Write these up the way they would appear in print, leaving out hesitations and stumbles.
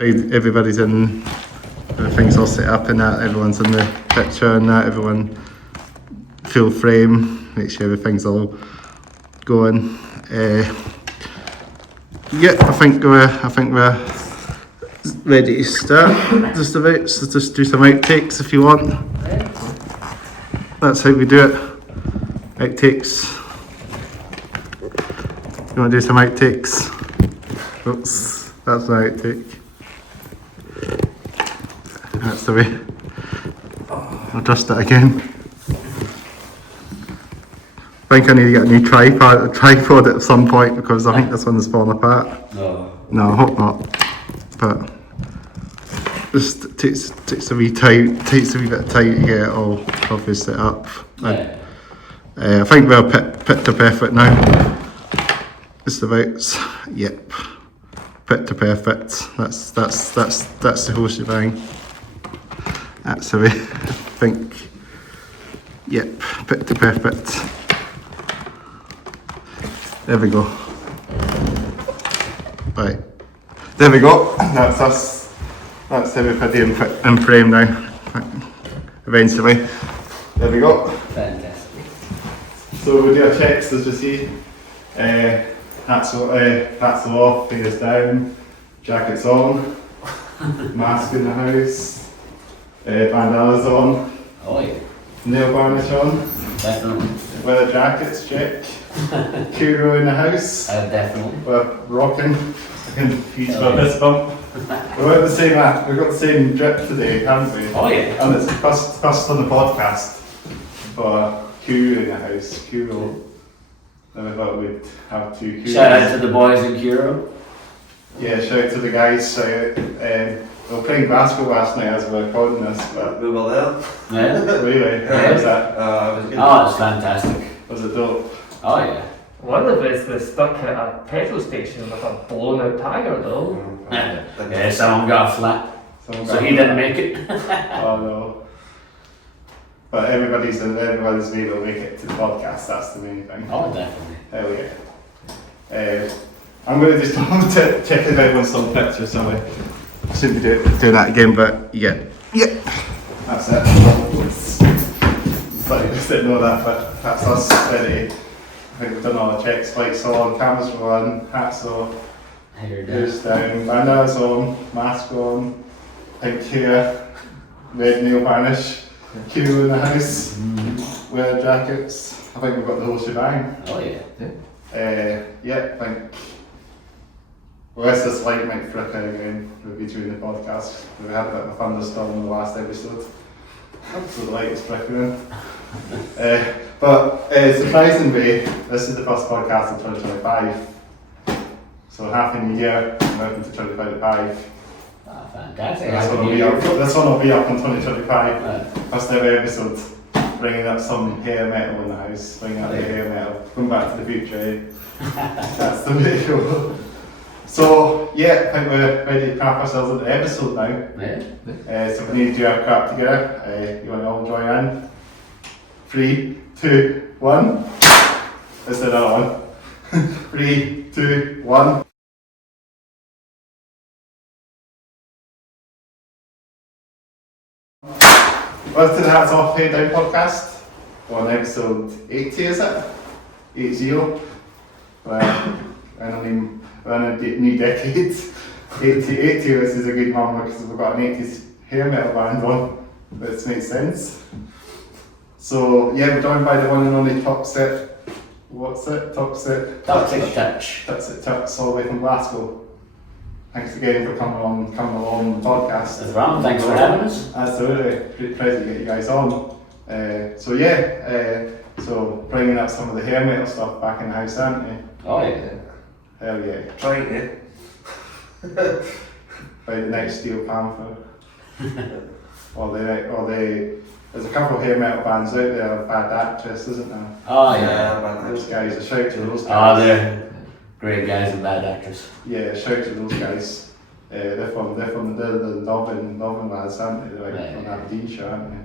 Everybody's in, everything's all set up and that, everyone's in the picture and that, everyone full frame, make sure everything's all going. Yeah, I think we're ready to start just about, so just do some outtakes if you want. That's how we do it. Outtakes. You want to do some outtakes? Oops, that's an outtake. That's the way. I'll adjust it again. I think I need to get a new tripod at some point because I think this one is falling apart. No, I hope not. But just takes a wee bit of time to get it all properly set up. Yeah. I think we're pit to perfect now. Just about. Yep. Pit to perfect. That's the whole shebang. That's the way. I think. Yep. Pit to perfect. There we go. Right. There we go. That's us. That's everybody in frame now. Eventually. There we go. Fantastic. So we'll do our checks as you see. Hats off, fingers down, jackets on, mask in the house, bandanas on, nail varnish on, definitely. Weather jackets, check. Kuro in the house. Definitely. We're rocking. He's got this bump. We've got the same drip today, haven't we? Oh yeah. And it's first on the podcast for Q in the house. Kuro. And we thought we'd have two Qs. Shout out to the boys in Kuro. Yeah, shout out to the guys. We were playing basketball last night as we were recording this, but we were there. Yeah. Really? How was that? It was fantastic. Was it dope? Oh yeah. One of us was stuck at a petrol station with a blown out tyre though. Yeah, someone got a flat. So he didn't make it. Oh no. But everybody's able to make it to the podcast, that's the main thing. Oh, definitely. Hell yeah. I'm going to just check it out on some pictures, so I shouldn't be doing that again, but yeah. Yeah. That's it. Sorry, I just didn't know that, but that's us ready. I think we've done all the checks, lights on, cameras on, hats on, hair's down, bandanas on, mask on, pink hair, red nail varnish. Q in the house, wear jackets. I think we've got the whole shebang. Oh yeah. Yeah, I think. Unless this light might flicker again, between the podcast. We had a bit of a thunderstorm in the last episode, so the light is flickering. But surprisingly, this is the first podcast in 2025. So happy new year, welcome to 2025. Fantastic. This one will be up in 2025. First ever episode, bringing up some hair metal in the house, bringing up the hair metal, going back to the future, eh? That's the way to go. So, yeah, I think we're ready to craft ourselves into the episode now. Yeah. So we need to do our crap together. You want to all join in? 3, 2, 1. Let's do another one. 3, 2, 1. Welcome to the Hats Off Head Down podcast on episode 80, is it? 80. We're in a new decade. 80, this is a good number because we've got an 80s hair metal band on, which makes sense. So, yeah, we're joined by the one and only Toxxik. What's it? Toxxik Touch. Toxxik Touch, all the way from Glasgow. Thanks again for coming along the podcast. That's right, thanks for having us. Absolutely, great pleasure to get you guys on. So bringing up some of the hair metal stuff back in the house, aren't you? Oh yeah. Hell yeah. Trying to. By the next Steel Panther. There's a couple of hair metal bands out there, Bad Actress, isn't there? Oh yeah. Those guys, a shout to those guys. Oh, they're great guys and Bad Actress. Yeah, shout to those guys. They're from the Dublin lads, aren't they? They're like from Aberdeenshire, aren't they?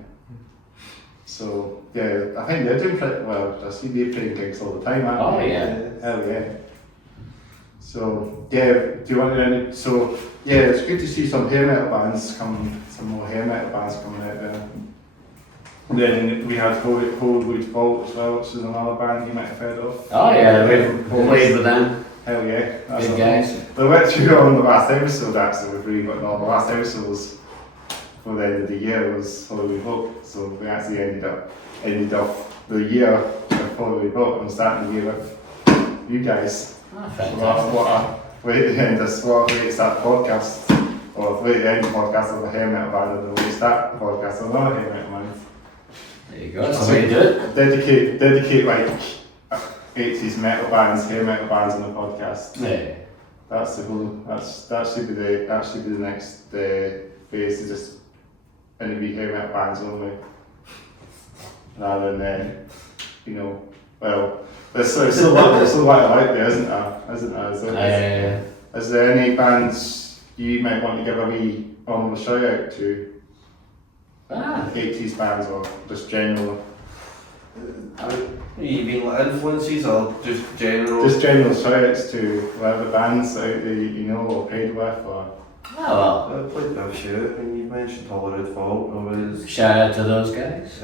So yeah, I think they're doing pretty well. I see they playing gigs all the time, aren't they? Oh yeah. Hell yeah. So yeah, do you want to? So yeah, it's good to see some hair metal bands coming, some more hair metal bands coming out there. And then we had Holywood Vault as well, which is another band you might have heard of. Oh yeah, we've played with them. Hell yeah. That's Good guys. They were actually on the last episode actually with Ray, but no, the last episode was for the end of the year was Hollywood Vault. So we actually ended up the year with Hollywood Vault and starting the year with you guys. Oh, So fantastic. what a way to end this, what a way to start the podcast. Or way to end the podcast with a hair metal band and the way to start the podcast with another hair metal band. There you go, that's the way to do it. Dedicate like 80s metal bands, hair metal bands on the podcast. Yeah. That's the whole. That should be the next phase to just interview hair metal bands only, rather than well, there's a lot out there, isn't there? So is there any bands you might want to give a wee honourable shout out to? 80s bands or just general? You mean like influences or just general? Just general shout outs to whatever bands out there you know or played with or. Oh well. I played with Shoutout, and you mentioned Hollywood Vault. Shout out to those guys.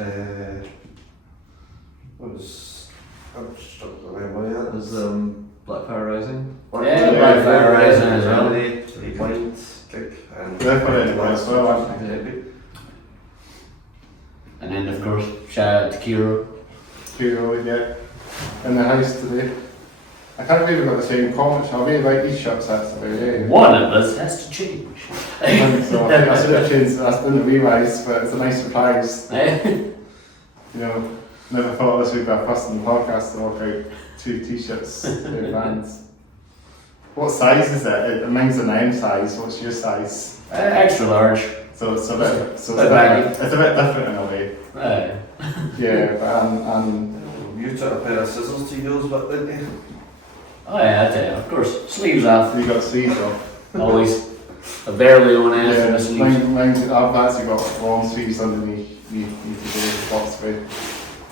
I'm struck with memory. That was Blackfire Rising. Blackfire Rising as well. The Blind gig. And They're put in as well, aren't they? Yeah. And then of course, shout out to Kiro. Hero, yeah. In the house today. I can't believe we've got the same comments. I really like these shirts actually, yeah. One of us has to change. And so I think I should have changed that. I didn't realise, but it's a nice surprise. Never thought this would be a first in the podcast to walk out 2 t-shirts with bands. What size is it? Mine's an M size. What's your size? Extra large. So it's a bit different in a way. Yeah, but You took a pair of scissors to yours, but didn't you? Oh yeah, I tell you, of course. Sleeves off. you got sleeves off. Always a barely on end for Yeah, the sleeves. I've actually got long sleeves underneath me today, box way.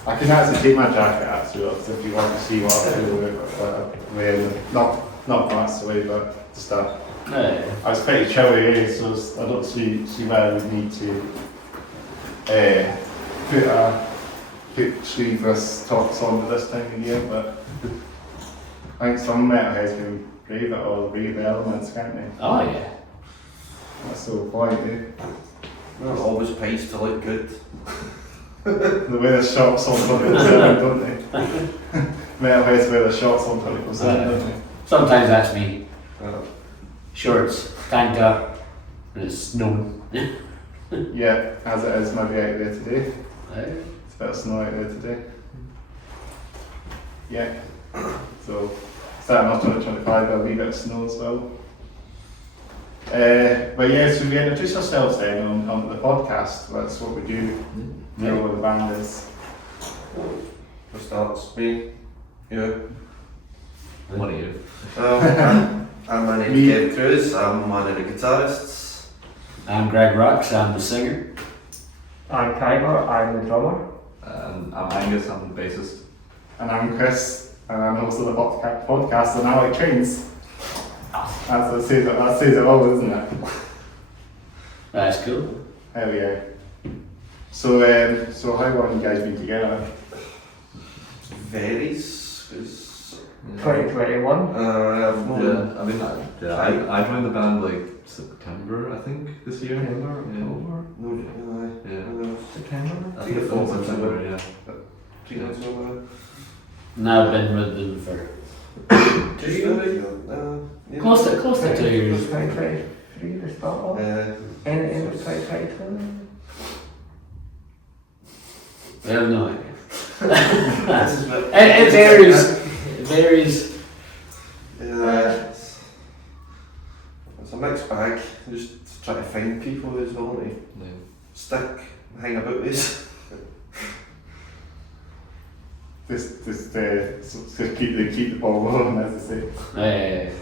I can actually take my jacket actually off if you want to see what I do with it. Wearing not that's the way, but just that. I was pretty chilly, so I don't see why I would need to put sleeveless tops on at this time of year, but I think some metalheads can brave it or brave the elements, can't they? Oh yeah. That's the whole point, eh? It always pays to look good. They wear the shorts on 20%, don't they? Metalheads wear the shorts on 20%, don't they? Sometimes that's me. Shorts, tank top, and it's snowing. Yeah, as it is maybe out there today. It's a bit of snow out there today. Yeah. So, starting off 2025, there'll be a bit of snow as well. But yeah, so we introduce ourselves then on the podcast. That's what we do. You know what the band is. For starts, me, you. What are you? My name's Kev Cruz, I'm one of the guitarists. I'm Greg Rocks, I'm the singer. I'm Kyber, I'm the drummer. I'm Angus, I'm the bassist. And I'm Chris, and I'm also the podcast, and I like trains. That says it all, isn't it? That's cool. Hell yeah. So how long have you guys been together? Varies, because 2021. I joined the band like September, I think, this year. September, I think September. it's September, yeah. 3 months ago. Now I've been with them for 2 years. Close to 2 years. 2023 to start off. End of 2022. I have no idea. This is what- It varies. It varies. It's a mixed bag. Just trying to find people who's willing to stick, hang about with. Just keep the ball rolling, as they say.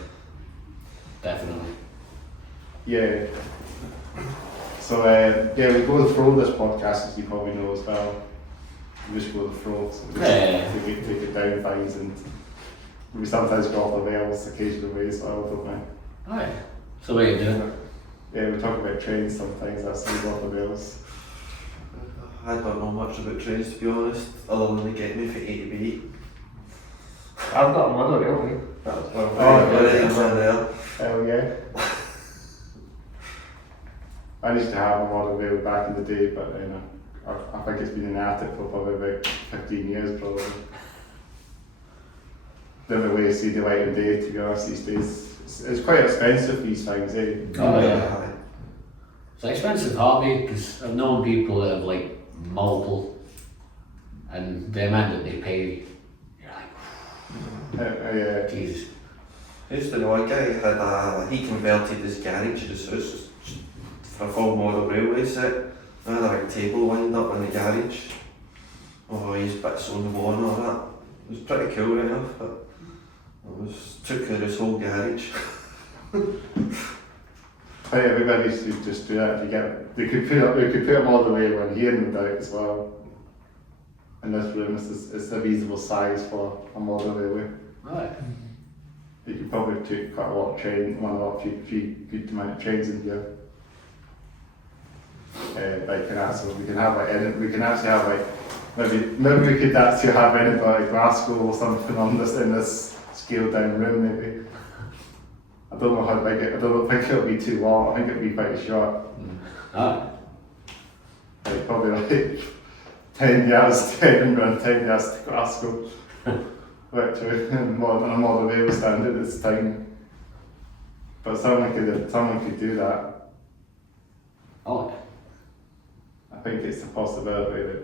Definitely. Yeah. So we go with the flow of this podcast, as you probably know as well. We just go with the flow, so just take it down things, and we sometimes go off the rails occasionally as well, don't we? Alright. So what you do? Yeah, we talk about trains sometimes, that's the lot of bills. I don't know much about trains to be honest, other than they get me from A to B. I've got a mother railway. That's yeah. Hell yeah. I used to have a model rail back in the day, but I think it's been in the attic for probably about 15 years probably. Never way to see the light of day, to be honest, these days. It's quite expensive, these things, eh? Oh yeah. It's an expensive hobby because I've known people that have like multiple, and the amount that they pay, you're like, Jesus. I used to know a guy had he converted his garage to his house for a full model railway set. I had a big table lined up in the garage. Oh, he used bits on the wall and all that. It was pretty cool right enough, but took his whole garage. I think everybody should just do that if you get. They could put a model rail in here, no doubt, as well. In this room, it's a reasonable size for a model railway. Right. You could probably take quite a lot of few good amount of trains in here. But we can actually have like maybe we could actually have Edinburgh, like Glasgow or something on this in this scaled down room maybe. I don't know how big I don't think it'll be too long. I think it'll be quite short. Like probably like 10 yards to Edinburgh and 10 yards to Glasgow. Which on a model rail standard it's tiny. But someone could do that. Oh. I think it's a possibility that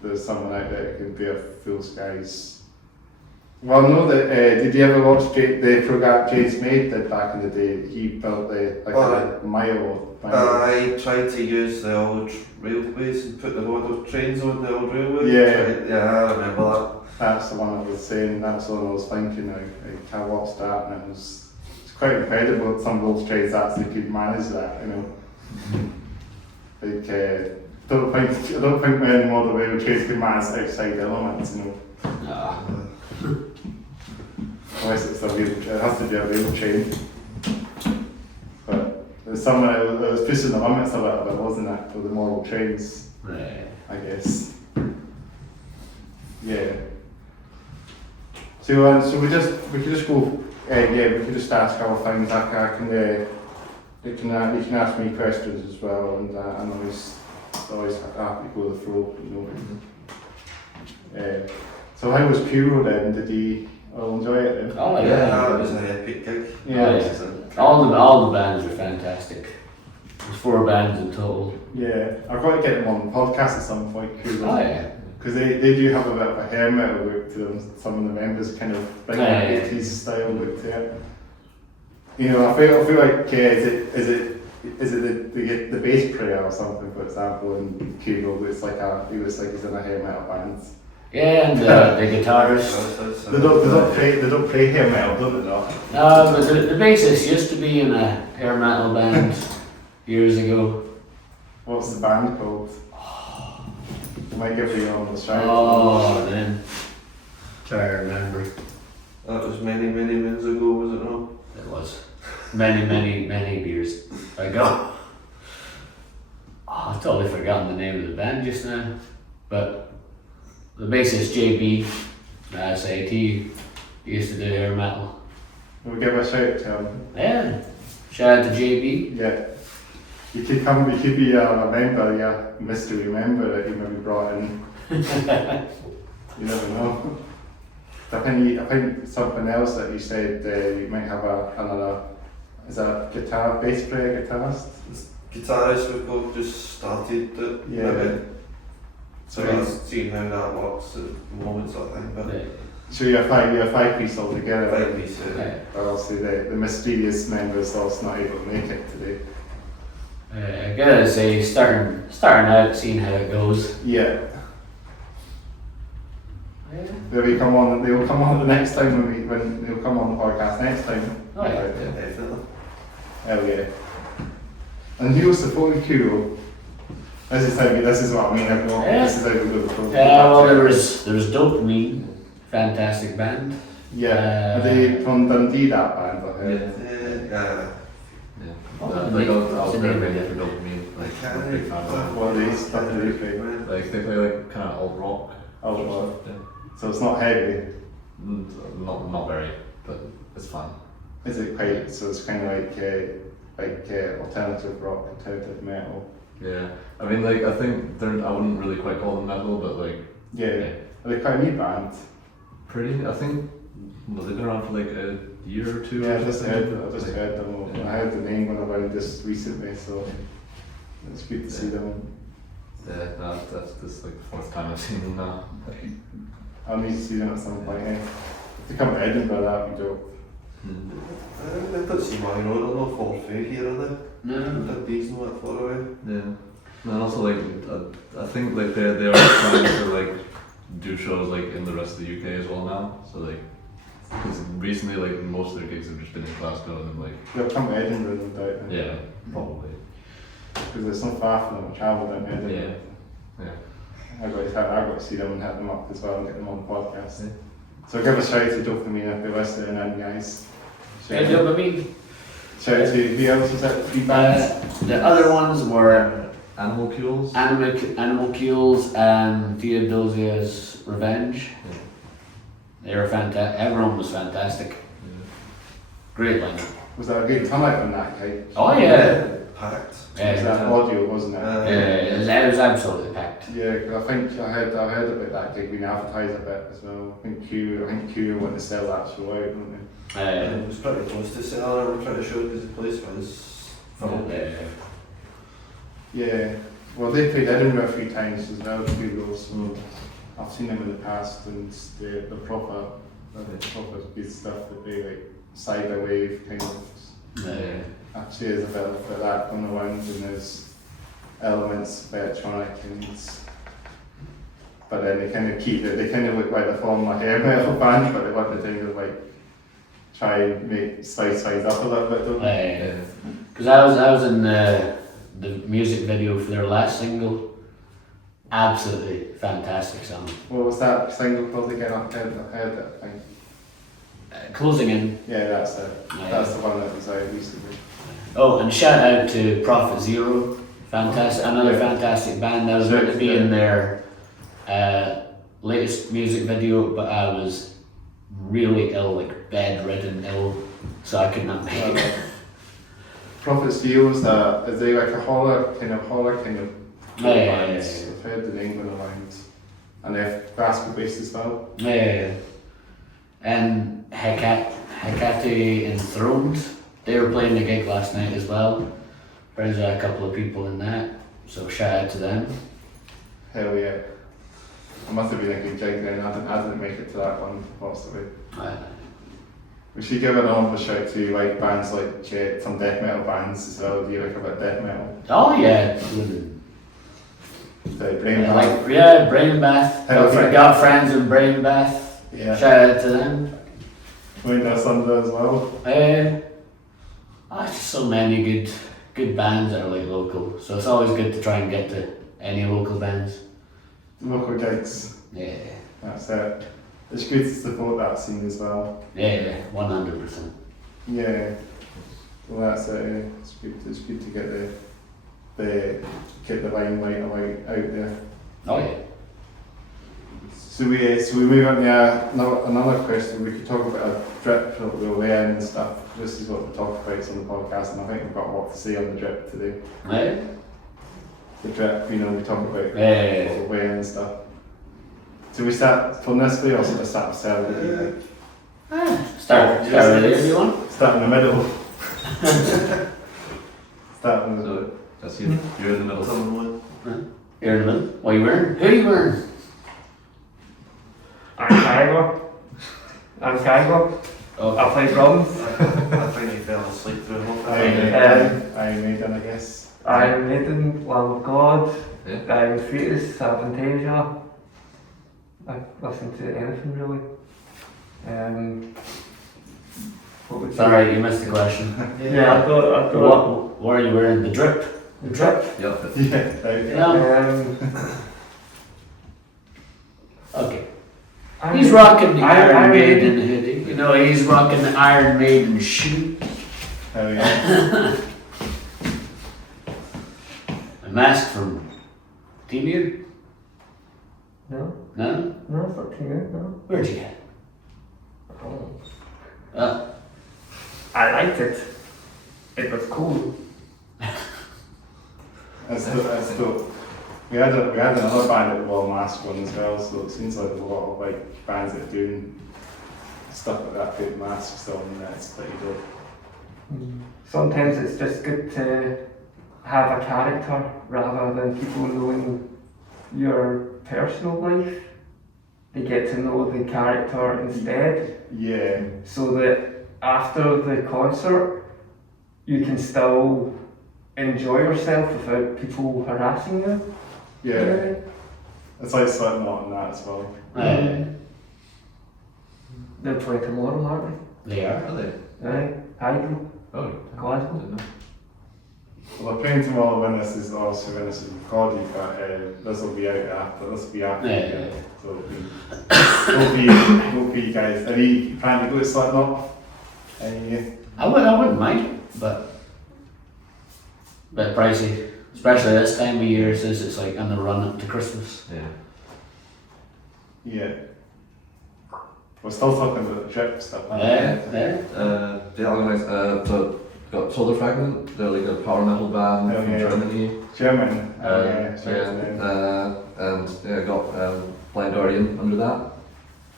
there's someone out there who can be a full skies. Well, no, did you ever watch the program James May did back in the day? He built a mile. I tried to use the old railways and put the model trains on the old railway. Yeah, I remember that. That's the one I was saying. That's what I was thinking. I watched that, and it's quite incredible that some of those trains actually could manage that. You know, like I don't think many model rail trains can manage outside elements. You know. Unless it has to be a real train. But there's someone that was pushing the limits a little bit, wasn't it, for the model trains? Right. I guess. Yeah. So we could just go. We could just ask our things. You can ask me questions as well, and I'm always happy to go with the flow. You know. So how was Puro then? Did you all enjoy it then? Oh Yeah, it was an epic gig. Yeah. All the bands are fantastic. There's 4 bands in total. Yeah, I've got to get them on the podcast at some point. Oh yeah. Because they do have a bit of a hair metal look to them. Some of the members kind of bring that 80s style look to it. You know, I feel like is it the bass player or something, for example, in Kugel, he looks like he's in a hair metal band. Yeah, and the guitarist. They don't play hair metal, do they? No, but the bassist used to be in a hair metal band years ago. What's the band called? I might give you on the shout. Oh, then. Try to remember. That was many moons ago, was it not? It was many years ago. Oh, I've totally forgotten the name of the band just now. But the bassist JB, SAT, used to do hair metal. We'll give a shout to him. Yeah. Shout out to JB. Yeah. You could be a member, a mystery member that you maybe brought in. You never know. I think something else that you said you might have another. Is that bass player, guitarist? Guitarist we've got just started it. Yeah. So let's see how that works at the moment, sort of thing. But so you're five piece altogether. 5 piece. But obviously the mysterious member is also not able to make it today. I gotta say, starting out, seeing how it goes. Yeah. They will come on the next time when they'll come on the podcast next time. Oh yeah. Definitely. Hell yeah. And you're supporting Kuro. This is what I mean. This is how we go the program. Well, there was Dopamine, fantastic band. Yeah. Are they from Dundee, that band? I heard? Yeah. Yeah. Oh, Like what's out the there name of maybe it? for dopamine. Like I I'm a big fan of that. What are these stuff that they play? Like they play like kind of alt rock. Alt rock. Yeah. So it's not heavy. Not very, but it's fun. Is it quite? So it's kind of like alternative rock, alternative metal. Yeah. I mean, like I think they're. I wouldn't really quite call them metal, but like. Yeah. Are they quite a new band? Pretty. I think. Well, they've been around for like a year or two. Yeah, or I just something. heard them. Yeah. I heard the name when I went just recently, so it's good to see them. Yeah, no, that's this like the 4th time I've seen them now. I'll need to see them at some point. If they come to Edinburgh, that'd be dope. I don't see why not. They're not far through here, are they? No. That bee's not that far away. Yeah. And also like I think like they are trying to like do shows like in the rest of the UK as well now. So like because recently like most of their gigs have just been in Glasgow and like They'll come to Edinburgh, no doubt. yeah, probably. Because it's not far from them. I travel down to Edinburgh. Yeah. I got to see them and hit them up as well and get them on the podcast. Yeah. So give a shout to Dopamine if they're listening in, guys. Yeah, dopamine. Shout out to who else was that? 3 bands? The other ones were Animal Kills. Animal Kills and Theodosia's Revenge. Yeah. They were fantastic. Everyone was fantastic. Yeah. Great lineup. Was that a good turnout on that gig? Oh yeah. Packed. It was that audio, wasn't it? It was absolutely packed. Yeah, 'cause I think I heard about that gig being advertised a bit as well. I think Q went to sell that show out, didn't It was pretty close to selling it. We're trying to show because the place was full. Yeah. Well, they played Edinburgh a few times as well, Q, so I've seen them in the past, and the proper good stuff that they like cyber wave kind of. Actually, there's a bit of that on the wind, and there's elements of electronic, but then they kind of keep it. They kind of look like the former hair metal band, but they want to kind of like try and make size up a little bit, don't they? Because I was in the music video for their last single. Absolutely fantastic song. What was that single called again? I've heard that thing. Closing in. Yeah, that's it. Yeah. That's the one that was out recently. Oh, and shout out to Prophet Zero. Fantastic, another fantastic band. I was meant to be in their latest music video, but I was really ill, like bedridden ill, so I could not make it. Prophet Steel is they like a horror kind of band. Yeah. I've heard the name going around, and they're Glasgow based as well. Yeah. And Hecate Enthroned. They were playing the gig last night as well. Friends with a couple of people in that, so shout out to them. Hell yeah. It must have been a good gig then. I didn't make it to that one, possibly. We should give an honourable shout to like bands like some death metal bands as well. Do you like about death metal? Oh yeah. The Brain Bath. Brain Bath. Hell yeah. Got friends in Brain Bath. Yeah. Shout out to them. Went to Sunday as well. Just so many good bands that are like local. So it's always good to try and get to any local bands. Local gigs. Yeah. That's it. It's good to support that scene as well. Yeah, 100%. Yeah. Well, that's it. Yeah. It's good to get the limelight out there. Oh yeah. So we move on to another question. We could talk about a drip that we'll wear and stuff. This is what we talk about on the podcast, and I think we've got a lot to say on the drip today. Right? The drip, we talk about what Yeah. we're wearing and stuff. So we start from this way, or should I start with Sarah? Start with there, you want? Start in the middle. Start in the So that's you. You're in the middle. Someone You're in the middle. What are you wearing? Who are you wearing? I'm Kygo. Oh. I play drums. I think he fell asleep through the whole thing. Iron Maiden, I guess. Iron Maiden, Lamb of God, Yeah. Dire Fetus, Fantasia. I listen to anything really. What would It's alright, you missed the question. Yeah, I thought. What are you wearing? The drip? The drip. Yep. Yeah, right. Yeah. Okay. Iron He's rocking the Iron Iron Maiden. Maiden hoodie. He's rocking the Iron Maiden shoe. Hell yeah. A mask from Team No, No? no, it's not too good, no. Where'd you get it? Oh. I liked it. It was cool. That's dope. We had another band that wore mask one as well, so it seems like there's a lot of like bands that are doing stuff like that, put masks on, and it's pretty dope. Sometimes it's just good to have a character rather than people knowing your personal life. They get to know the character instead, Yeah, so that after the concert you can still enjoy yourself without people harassing you. yeah. It's like Slipknot and that as well. They're playing tomorrow, aren't They are. Are they? they? Aye, Hydro, Oh, Glasgow. didn't know. Well, they're playing tomorrow when this is obviously when this is recorded, but this will be out after. This will be after. Yeah. So it'll be you guys. Are you planning to go to Slipknot? I wouldn't mind it, but a bit pricey. Especially this time of year since it's like on the run up to Christmas. Yeah. Yeah. We're still talking about the trip stuff. Yeah. The organised, so got Solar Fragment, they're like a power metal band Oh, from yeah. Germany. German. Yeah. And yeah, got Blind Guardian under that.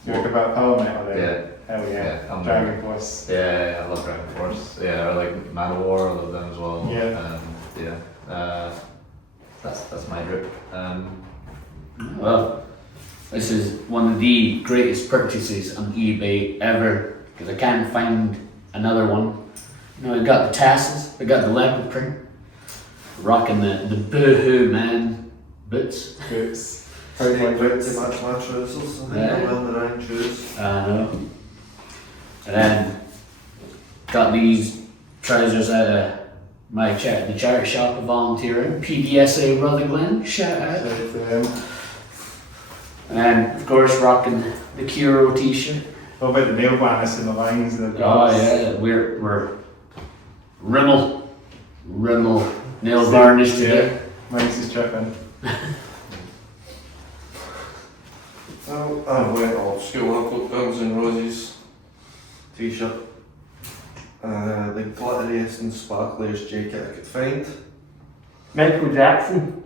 You look about power metal there. Yeah. Hell yeah. Yeah, I'm Driving Force. Yeah, I love Dragon Force. Yeah, I like Manowar, I love them as well. Yeah. That's my drip. Well, this is one of the greatest purchases on eBay ever because I can't find another one. You know, we got the tassels, we got the leopard print, rocking the Boohoo Man boots. Boots. Snake boots to match my trousers. I think Yeah. I'm wearing the right shoes. I know. And then got these trousers out of the charity shop I volunteer in, PDSA Rutherglen, shout out. And then, of course, rocking the Kuro t-shirt. What about the nail varnish and the lines and the Oh gloves? yeah, we're Rimmel nail varnish today. Mine's is tripping. Well, I went old school. I've got Guns N' Roses t-shirt. The glitteriest and sparkliest jacket I could find. Michael Jackson.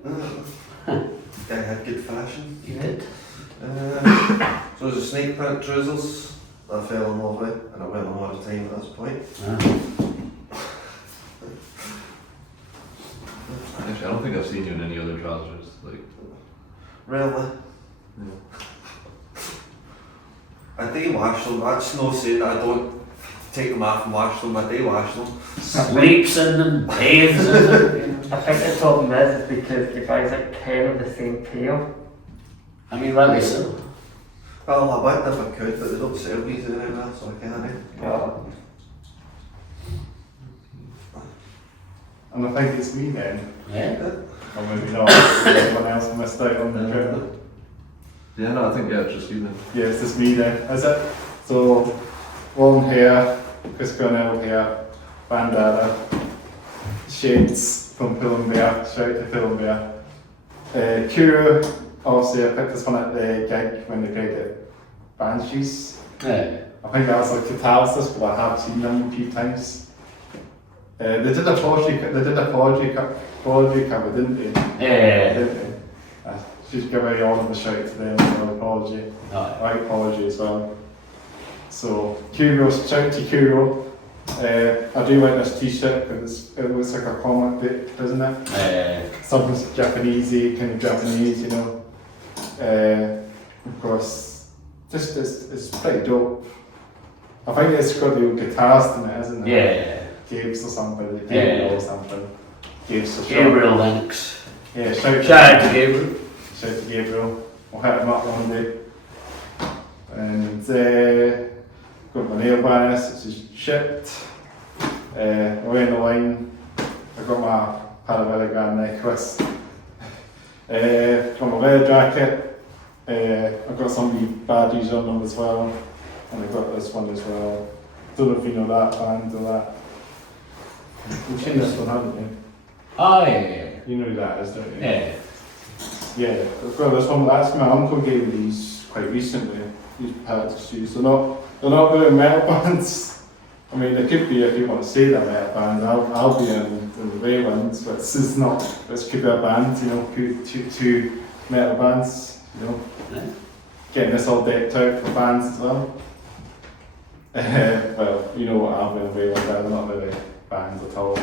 Guy had good fashion. You did? So there's a snake print trousers that I fell in love with, and I went on a lot of time at this point. Actually, I don't think I've seen you in any other trousers. Like, Really? I do wash them. That's no saying that I don't take them off and wash them. I do wash them. Sleeps in them, bathes in them. I think the problem is because he buys like 10 of the same pair. I mean, rightly so. Well, I went if I could, but they don't sell these anymore, so I can't. Well, And I think it's me then. Yeah. Or maybe not. Everyone else missed out on the trip. yeah, no, I think it's just you then. Yeah, it's just me then. Is it? So, long hair, Chris Cornell hair, bandana, shades from Pull&Bear, shout out to Pull&Bear. Kuro, obviously I picked this one at the gig when they played the Banshees. Yeah. I think that was like Catalysis, but I have seen them a few times. They did a apology cover, didn't they? Yeah. Didn't they? I should give a all of the shout to them for an apology. Oh, Right apology as well. So Kuro, shout out to Kuro. I do like this t-shirt because it looks like a comic book, doesn't it? yeah. Something Japanesey, kind of Japanese, you know. Of course, just it's pretty dope. I think it's got the guitarist in it, isn't it? Yeah. Gabe's or something. Yeah. Gabriel or something. Gabe's for sure. Gabriel Lennox. Yeah, Shout out to Gabriel. Shout out to Gabriel. We'll hit him up one day. And got my nail varnish, which is shipped. Away in the line, I got my Paravelligan necklace. Got my leather jacket. I've got some wee badges on them as well. And I got this one as well. Don't know if you know that band or that. You've seen this one, haven't you? Oh, yeah. You know who that is, don't you? Yeah. Yeah, I've got this one. That's my uncle gave me these quite recently. These pads shoes. They're not really metal bands. I mean, they could be if you want to say they're metal bands. I'll be in the way ones, but this is not. This could be a band, you know, two metal bands. You know, Yeah. getting this all decked out for bands as well. Well, you know what I've been away with. They're not really bands at all.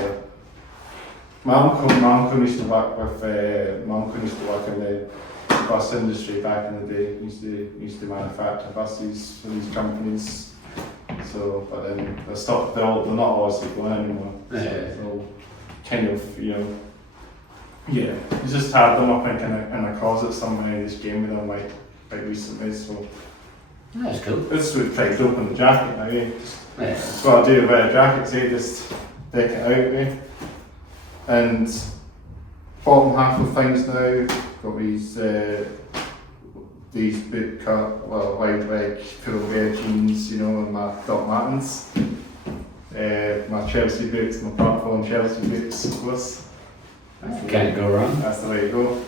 My uncle used to work with. My uncle used to work in the bus industry back in the day. He used to manufacture buses for these companies. So, but then they stopped. They're not obviously going anymore. Yeah. So it's all kind of, you know. Yeah, he just had them up in a closet somewhere. He just gave me them like recently. So That's cool. this would try to open the jacket now. Eh? Yeah. That's what I do with a jacket. Say just deck it out. Eh? And bottom half of things now, got these boot cut, wide leg, full wear jeans, you know, and my Doc Martens. My Chelsea boots, my platform Chelsea boots, of course. Can't go wrong. That's the way to go.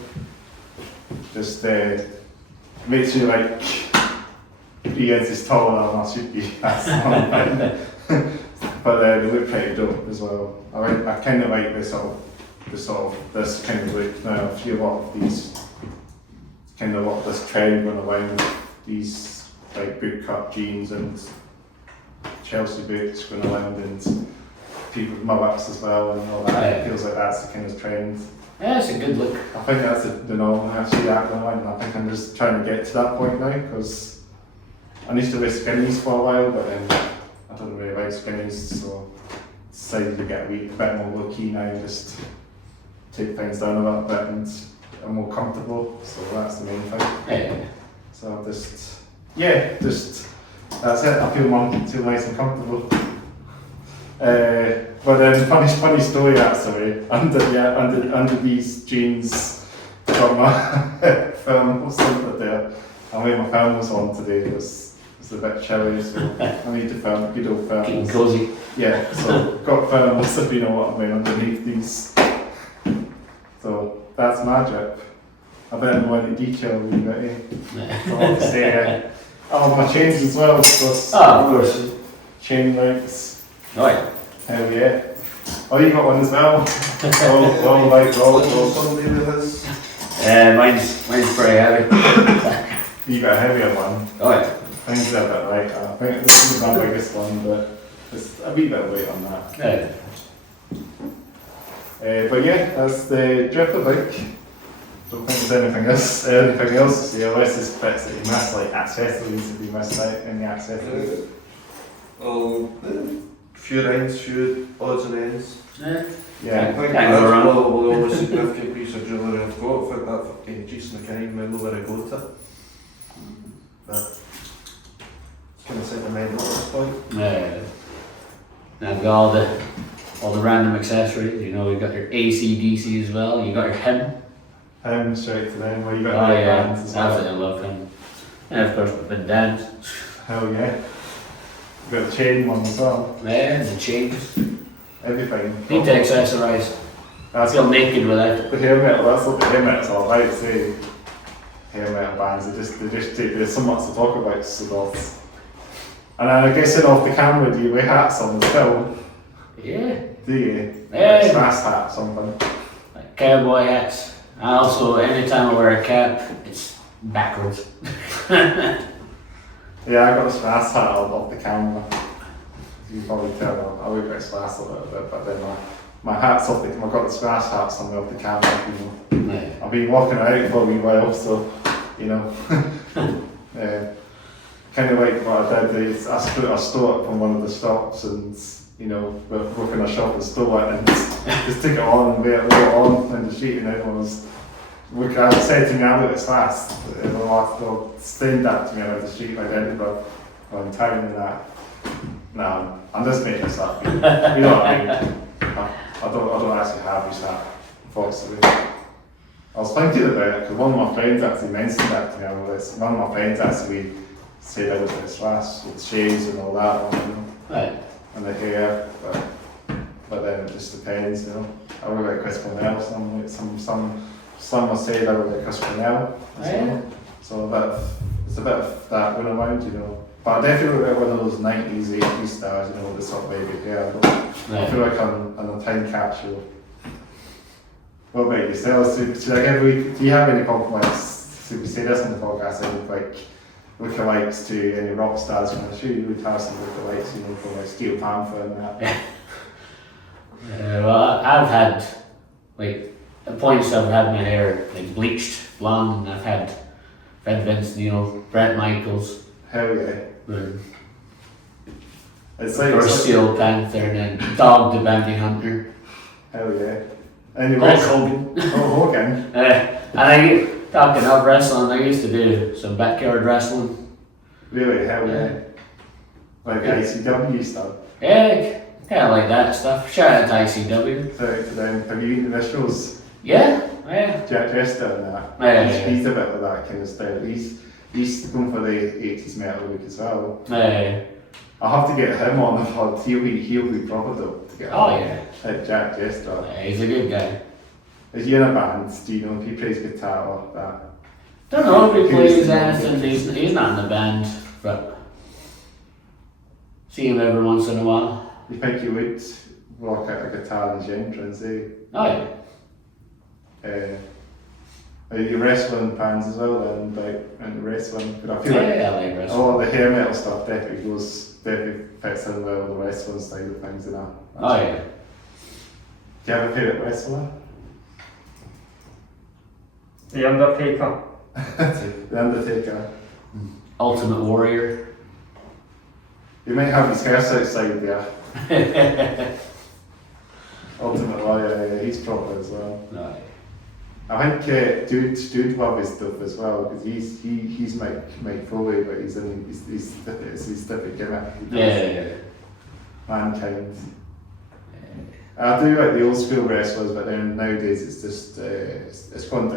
Just makes you like 3 inches taller than I should be. That's the one thing. But they look pretty dope as well. I kind of like this kind of look now. I see a lot of these, kind of a lot of this trend going around with these like boot cut jeans and Chelsea boots going around and people with mullets as well and all that. Yeah. It feels like that's the kind of trend. Yeah, it's a good look. I think that's the norm. I see that going on, and I think I'm just trying to get to that point now because I used to wear skinnies for a while, but then I don't really like skinnies, so decided to get a bit more low-key now and just take things down a little bit and I'm more comfortable, so that's the main thing. Yeah. So that's it. I feel nice and comfortable. But then funny story actually. Under these jeans, got my film was under there. I made my film was on today. It was a bit chilly, so I need to film good old films. Getting cozy. Yeah, so got films if you know what I mean underneath these. So that's my drip. I better go into detail a wee bit. Eh? So obviously, I have my chains as well. Because of course. Chain links. Oh yeah. Hell yeah. Oh, you got one as well. Roll. Somebody with his. Mine's pretty heavy. You got a heavier one. Oh yeah. Mine's a bit lighter. I think this is my biggest one, but there's a wee bit of weight on that. Yeah. But yeah, that's the drip of bike. Don't think there's anything else to say, unless there's bits that you miss, like accessories, if you miss out any accessories. Few rings, few odds and ends. Yeah. Yeah. I think Can't go that's wrong. probably the most significant piece of jewellery I've got. I think that fucking Jason, I can't even remember where I got it. But it's kind of sentimental at this point. Yeah. Now we've got all the random accessories. You know, you've got your AC/DC as well. You got your hymn. Him straight to them, where you Oh got the yeah, bands as well. absolutely love him. And of course, the bandanas. Hell yeah. You got the chain one as well. Yeah, the chains. Everything. Need to accessorise. I That's feel naked without it. the hair metal, that's what the hair metal's all about, say. Hair metal bands, there's so much to talk about, so that's. And I guess off the camera, do you wear hats on as well? Yeah. Do you? Yeah. Like grass hat or something. Like cowboy hats. I also, anytime I wear a cap, it's backwards. Yeah, I got a grass hat off the camera. You can probably tell I wear grass a little bit, but then my hat's off I've got the grass hat somewhere off the camera, you know. Yeah. I've been walking around for a wee while, so, you know. Kind of like what I did is I stole it from one of the shops and, you know, we're working a shop and stole it and just took it on and wear it on in the street and everyone was said to me, I look at last, they'll stand up to me around the street like Edinburgh or in town and that. No, I'm just making this up. You know what I mean? I don't actually have this hat, unfortunately. I was thinking about it because one of my friends actually mentioned that to me. One of my friends actually said I was this last with shades and all that, you know, Right. and the hair. But but then it just depends, you know. I look like Chris Cornell, some will say that I look like Chris Cornell as well. So it's a bit of that going around, you know. But I definitely look like one of those 90s, 80s stars, you know, with the sort of baby hair. I feel like I'm a time capsule. What about yourself? Do you have any compliments? Should we say this on the podcast? Any like lookalikes to any rock stars? I'm sure you would have some lookalikes, you know, from like Steel Panther and that. Well, I've had, like, at points I've had my hair like bleached blonde, and I've had Vince Neil, Bret Michaels. Hell yeah. It's like Steel Panther and then Dog the Bounty Hunter. Hell yeah. And Hulk Hogan. Oh, Hogan. And talking of wrestling, I used to do some backyard wrestling. Really? Hell yeah. Like ICW stuff. Yeah, kind of like that stuff. Shout out to ICW. So to them, have you been to the shows? Yeah. Jack Jester and that. Yeah. He's a bit of that kind of style. He's going for the 80s metal look as well. I'll have to get him on the pod. He'll be proper though to get at Jack Jester. Yeah, he's a good guy. Is he in a band? Do you know if he plays guitar or that? Don't know if he plays anything. He's not in the band, but see him every once in a while. You think you would rock out a guitar in his entrance, eh? Oh yeah. Are you wrestling fans as well then? Like into wrestling? But I feel I like wrestling. all the hair metal stuff definitely fits in well with the wrestling style of things and that. Oh yeah. Do you have a favourite wrestler? The Undertaker. The Undertaker. Ultimate Warrior. You might have his curse outside there. Ultimate Warrior, yeah, he's proper as well. No. I think dude love his stuff as well because he's Mike Foley, but it's his different gimmick. Yeah. Mankind. I do like the old school wrestlers, but then nowadays it's just it's gone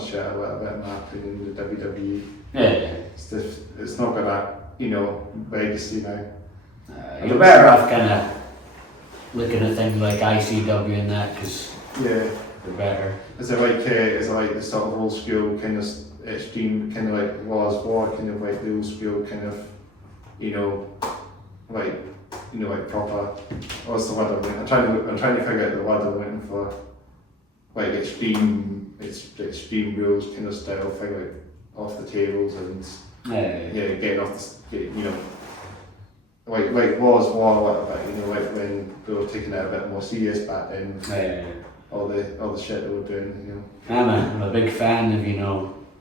shit a little bit in my opinion. The WWE. Yeah. It's not got that legacy now. You're better off kind of looking at things like ICW and that because they're better. Is it like the sort of old school kind of extreme kind of like Wars War kind of like the old school kind of like proper, what's the word I'm looking? I'm trying to figure out the word I'm looking for. Like extreme rules kind of style thing, like off the tables and getting off the like Wars War a little bit, like when they were taking it a bit more serious back then. All the shit they were doing, I'm a big fan of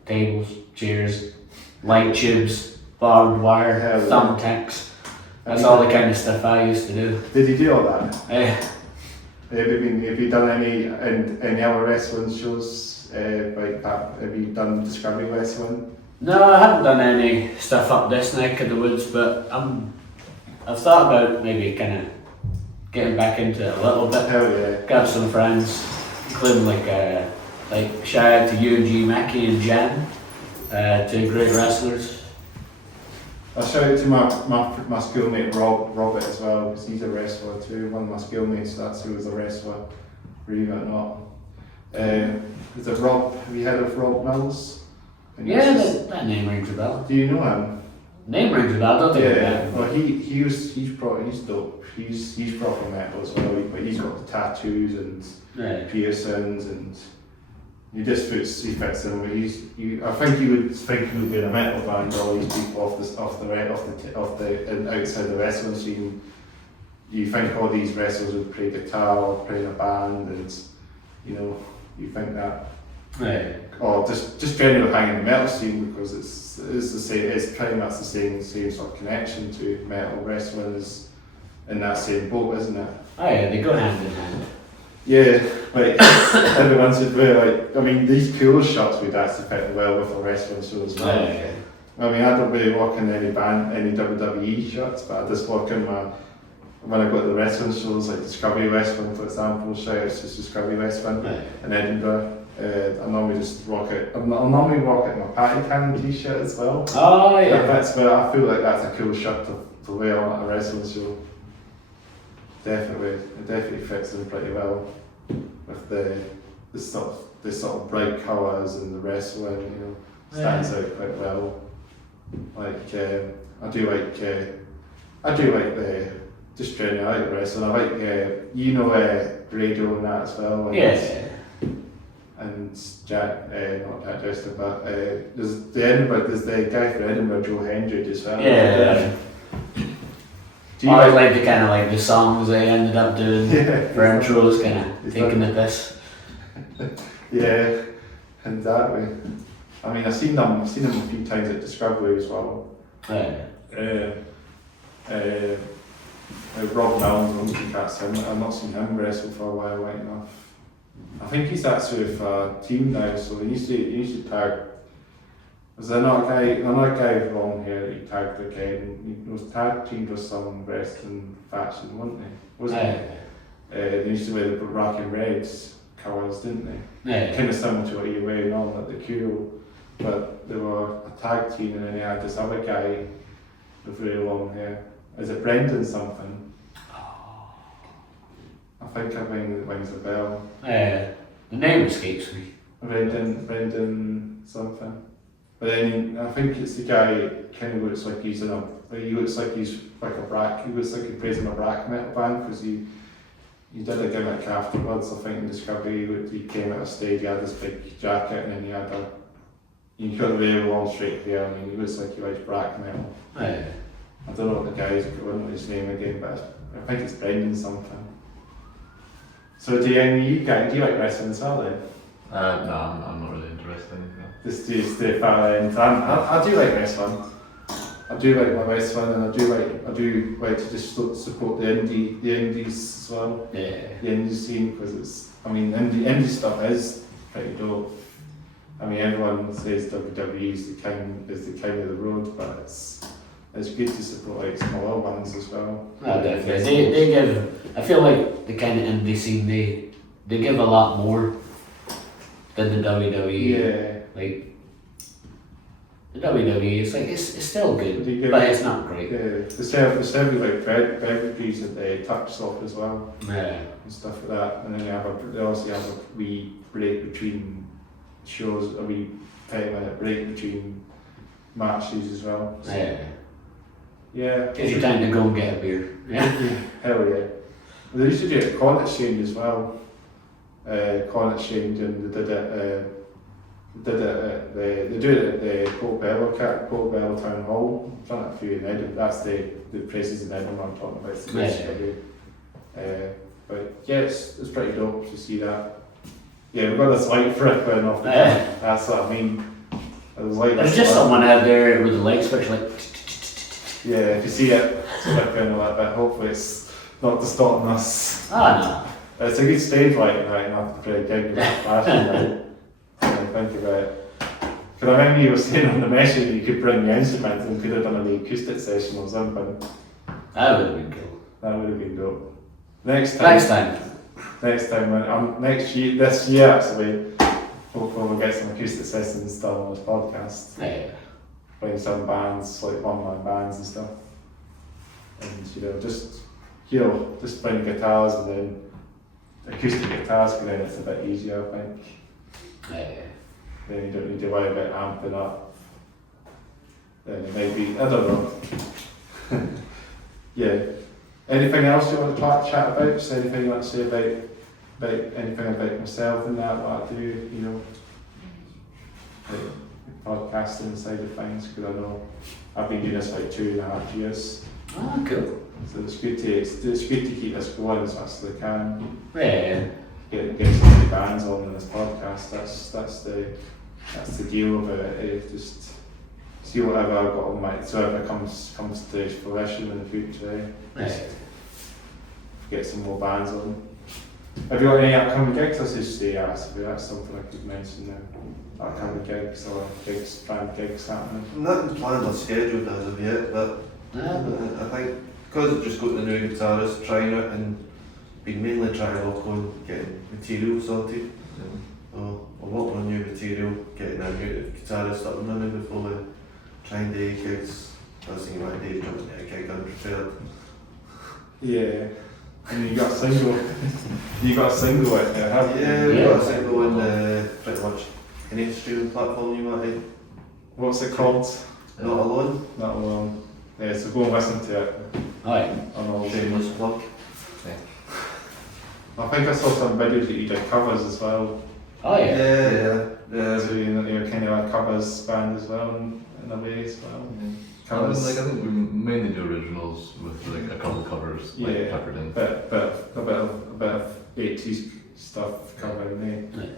tables, chairs, light tubes, barbed wire, thumbtacks. That's all the kind of stuff I used to do. Did you do all that? Yeah. Have you done any other wrestling shows like that? Have you done Discovery Wrestling? No, I haven't done any stuff up this neck of the woods, but I've thought about maybe kind of getting back into it a little bit. Hell yeah. Got some friends, including like shout out to UG, Mackie and Jan, two great wrestlers. I'll shout out to my schoolmate Robert as well, because he's a wrestler too. One of my schoolmates, that's who was a wrestler, believe it or not. Is it Rob? Have you heard of Rob Mills? Yeah, that name rings a bell. Do you know him? Name rings a bell, don't think Well, he's dope. He's proper metal as well, but he's got the tattoos and piercings and he fits in. I think you would think he would be in a metal band. All these people off the outside the wrestling scene. You think all these wrestlers would play guitar or play in a band, and you think that. Right. Or just generally hang in the metal scene because it's the same. It's pretty much the same sort of connection to metal wrestling is in that same boat, isn't it? Oh yeah, they go hand in hand. Yeah, like everyone should wear these cool shirts would actually fit well with a wrestling show as well. Yeah. I mean, I don't really work in any WWE shirts, but I just work in when I go to the wrestling shows like Discovery Wrestling, for example. Shout out to Discovery Wrestling in Edinburgh. I normally just rock it. I'll normally rock it in my Patty Cannon t-shirt as well. Oh yeah. I feel like that's a cool shirt to wear on a wrestling show. it definitely fits in pretty well with the sort of bright colours and the wrestling, you know, stands out quite well. Like I do like the just generally I like the wrestling. I like you know Radio and that as well. And and Jack, not Jack Jester, but there's the guy from Edinburgh, Joe Hendry as well. Yeah. Do you I like the kind of like the songs they ended up doing for intros, kind of taking the piss. Yeah, exactly. I mean, I've seen them a few times at Discovery as well. Rob Mellon's one of cats. I've not seen him wrestle for a while, right enough. I think he's actually with a team now, so he used to tag. Was there another guy with long hair that he tagged again? He was tag teamed with some wrestling faction, wasn't he? Wasn't he? They used to wear the black and reds colours, didn't they? Kind of similar to what you're wearing on, like the Kuro. But they were a tag team, and then they had this other guy with really long hair. Is it Brendan something? I think it rings a bell. The name escapes me. Brendan something. But then I think it's the guy kind of looks like he's he looks like he's like a black. He looks like he plays in a black metal band because he did a gimmick afterwards. I think in Discovery he came out of stage. He had this big jacket and then he had you got the very long straight hair. I mean, he looks like he likes black metal. I don't know what the guy's going his name again, but I think it's Brendan something. So do you like wrestling as well then? No, I'm not really interested in anything. Just stay far end. I do like wrestling. I do like my wrestling, and I do like to just support the indies as well. Yeah. The indie scene, because indie stuff is pretty dope. I mean, everyone says WWE is the king of the road, but it's good to support like smaller ones as well. No, definitely. They give. I feel like the kind of indie scene they give a lot more than the WWE. Yeah. Like the WWE, it's like it's still good, but it's not great. Yeah. They serve you like beverages at the Toxxik as well. Yeah. And stuff like that, and then they also have a wee break between shows, a wee 10-minute break between matches as well. So, yeah. Gives you time to go and get a beer. Yeah. Hell yeah. They used to do it at Con Exchange as well. Con Exchange, and they do it at the Portobello Town Hall. I've done it a few in Edinburgh. That's the places in Edinburgh I'm talking about. It's the place but yeah, it's pretty dope to see that. Yeah, we've got this light flickering off the top. That's what I mean. There's just someone out there with the light switch like. Yeah, if you see it flickering a little bit, hopefully it's not distorting us. No. It's a good stage lighting right enough to play a gig with that fashion now. Think about it. Because I remember you were saying on the message you could bring your instruments and could have done an acoustic session or something. That would have been cool. That would have been dope. Next time, this year actually, hopefully we'll get some acoustic sessions done on this podcast. Yeah. Playing some bands, like one-man bands and stuff. And just playing guitars and then acoustic guitars, because then it's a bit easier, I think. Yeah. Then you don't need to worry about amping up. Then it may be, I don't know. Yeah. Anything else you want to chat about? Just anything you want to say about anything about myself and that, what I do, like podcasting side of things, because I know I've been doing this for like 2.5 years. Oh, cool. So it's good to keep this going as much as I can. Yeah. Get some of the bands on this podcast. That's the deal of it. Just see whatever I've got on my, so if it comes to fruition in the future. Just get some more bands on. Have you got any upcoming gigs? I should say yes. That's something I could mention now. Upcoming gigs or planned gigs happening. Nothing's planned or scheduled as of yet, but I think because I've just got the new guitarist trying it and been mainly trying to work on getting material sorted. So I'm working on new material, getting a new guitarist up and running before we try and do gigs. I was thinking one day jumping at a gig unprepared. Yeah. And you got a single. You got a single out there, haven't you? Yeah, we've got a single on pretty much any streaming platform you want to. What's it called? Not Alone. Not Alone. Yeah, so go and listen to it. Alright. On all the Shameless plug. I think I saw some videos that you did covers as well. Oh yeah. Yeah. So you're kind of a covers band as well in a way as well. Covers. Like, I think we mainly do originals with like a couple covers like peppered in. But a bit of 80s stuff covering there.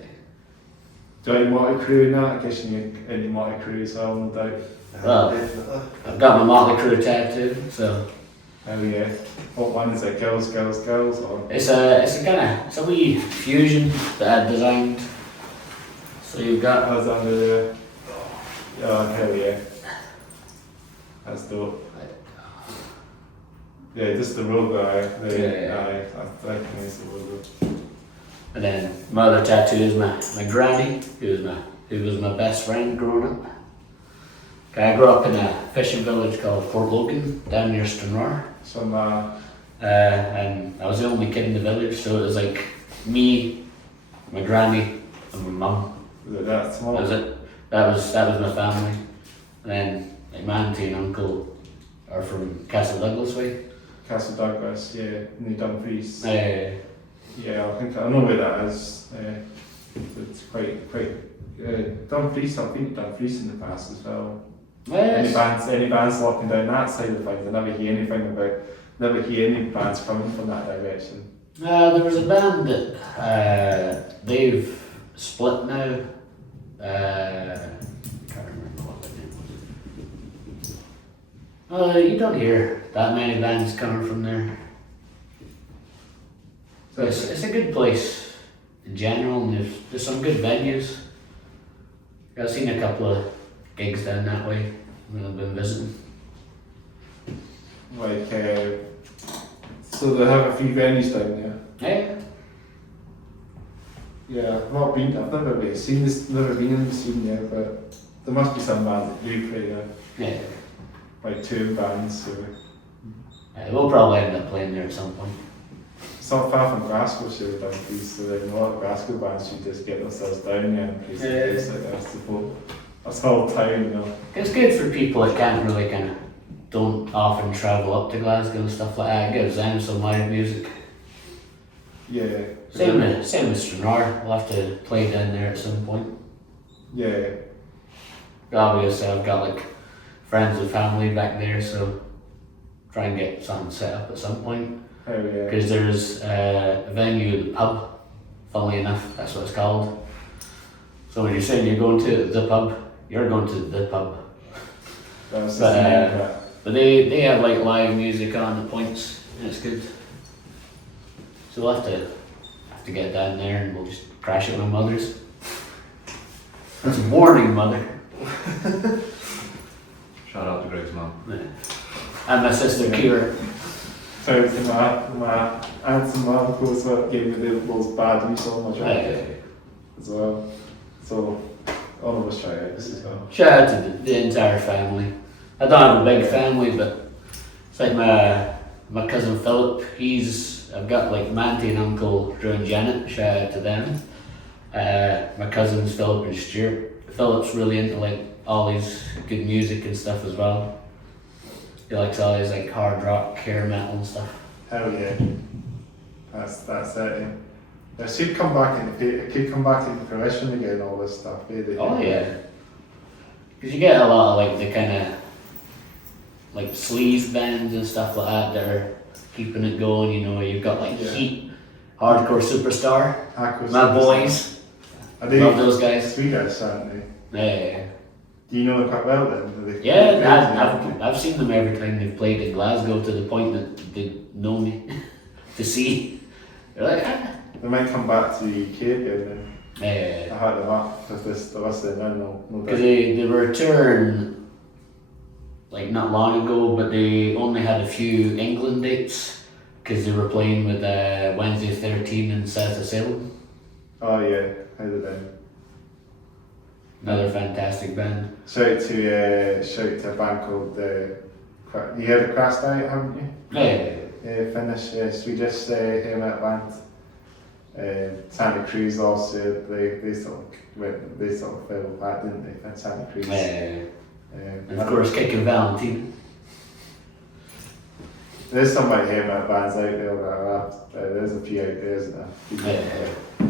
Do you want a crew in that? I guess you need any Motley Crew as well, no doubt. Well, Definitely. I've got my Motley Crue tattoo, so Oh yeah. What one is it? Girls, girls, girls, or? it's a wee fusion that I designed. So you've got How's under there? Oh hell yeah. That's dope. Yeah, just the logo. I recognise the logo. And then my other tattoo is my granny, who was my best friend growing up. I grew up in a fishing village called Port Logan, down near Stranraer. Some And I was the only kid in the village, so it was like me, my granny, and my mum. was it that small? That was it. That was my family. And then like my auntie and uncle are from Castle Douglas way. Castle Douglas, yeah, near Dumfries. Uh, Yeah, I know where that is. It's quite. Dumfries. I've been to Dumfries in the past as well. Any bands walking down that side of things, I never hear any bands coming from that direction. there was a band that they've split now. Can't remember what their name was. You don't hear that many bands coming from there. So it's a good place in general, and there's some good venues. I've seen a couple of gigs down that way when I've been visiting. Like, so they have a few venues down there. Yeah. Yeah, I've never really seen this, never been in the scene yet, but there must be some bands that do play there, Yeah. like touring bands. So We'll probably end up playing there at some point. it's not far from Glasgow, so Dumfries, so then a lot of Glasgow bands should just get themselves down there and play some gigs like that. That's the whole town, you know. It's good for people that can't really don't often travel up to Glasgow and stuff like that. It gives them some live music. Yeah. Same with Stranraer. We'll have to play down there at some point. Yeah. Obviously, I've got like friends and family back there, so try and get something set up at some point. Oh yeah. Because there's a venue, the pub. Funnily enough, that's what it's called. So when you're saying you're going to the pub, you're going to the pub. That's But, the name, But they have like live music on the points, and it's good. So we'll have to get down there, and we'll just crash at my mother's. It's a warning, mother. Shout out to Greg's mum. And my sister Kira. so my aunts and my uncles gave me those bad news on my drive as well. So all of us try this as well. Shout out to the entire family. I don't have a big family, but it's like my cousin Philip. I've got like my auntie and uncle Drew and Janet. Shout out to them. My cousins Philip and Stuart. Philip's really into like all his good music and stuff as well. He likes all his like hard rock, hair metal and stuff. Hell yeah. That's it. Yeah. It should come back into fruition again. All this stuff. Oh yeah. Because you get a lot of like the kind of like sleaze bands and stuff like that are keeping it going. You know, you've got like Heat, Hardcore Superstar, my boys. Love those guys. Swedish, aren't they? Yeah. Do you know them quite well then? Yeah, I've seen them every time they've played in Glasgow, to the point that they know me to see. They're like, ah. They might come back to the UK again then. Yeah. I had them up with the rest of them now, no Because doubt. they were touring like not long ago, but they only had a few England dates because they were playing with Wednesday 13 in South of Salem. Oh yeah, how did they? Another fantastic band. Shout out to a band called you heard of Crash Diet, haven't you? Yeah. Finnish, Swedish heavy metal band. Santa Cruz also, they sort of fell apart, didn't they? Santa Cruz. And of course, Kicking Valentine. There's some like heavy metal bands out there that are there's a few out there, isn't there?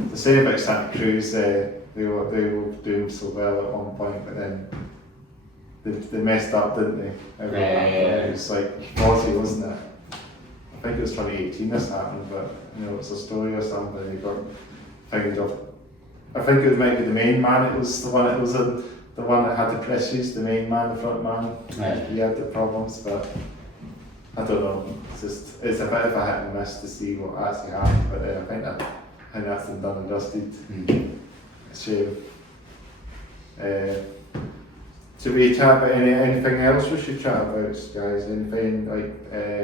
The same about Santa Cruz, they were doing so well at one point, but then they messed up, didn't they? It was like 40, wasn't it? I think it was 2018 this happened, but it's a story or something. They got found off. I think it might be the main man. It was the one. It was the one that had the press use. The main man, the front man. He had the problems, but I don't know. It's a bit of a hit and miss to see what actually happened. But I think that's been done and dusted. It's a shame. Should we chat about anything else we should chat about, guys? Anything like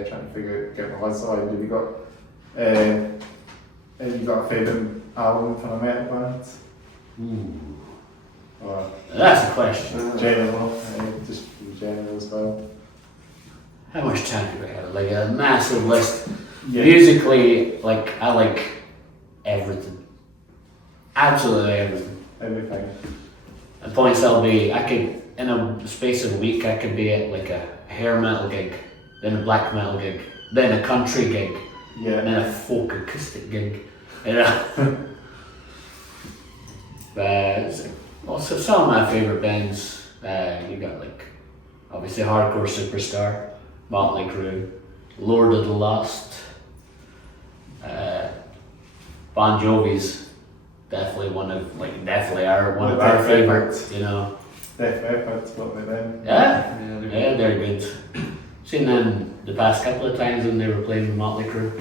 trying to get my words out? Have you got a favourite album from a metal band? Or That's a question. general, just in general as well. How much time do we have? Like a massive list. Yeah. Musically, like I like everything. Absolutely everything. Everything. At points I could, in a space of a week, I could be at like a hair metal gig, then a black metal gig, then a country gig, Yeah. and then a folk acoustic gig. But also some of my favourite bands, you got like obviously Hardcore Superstar, Motley Crue, Lord of the Lost, Bon Jovi's definitely one of our favourites, Def Leppard's what they're in. Yeah, they're good. Seen them the past couple of times when they were playing with Motley Crue.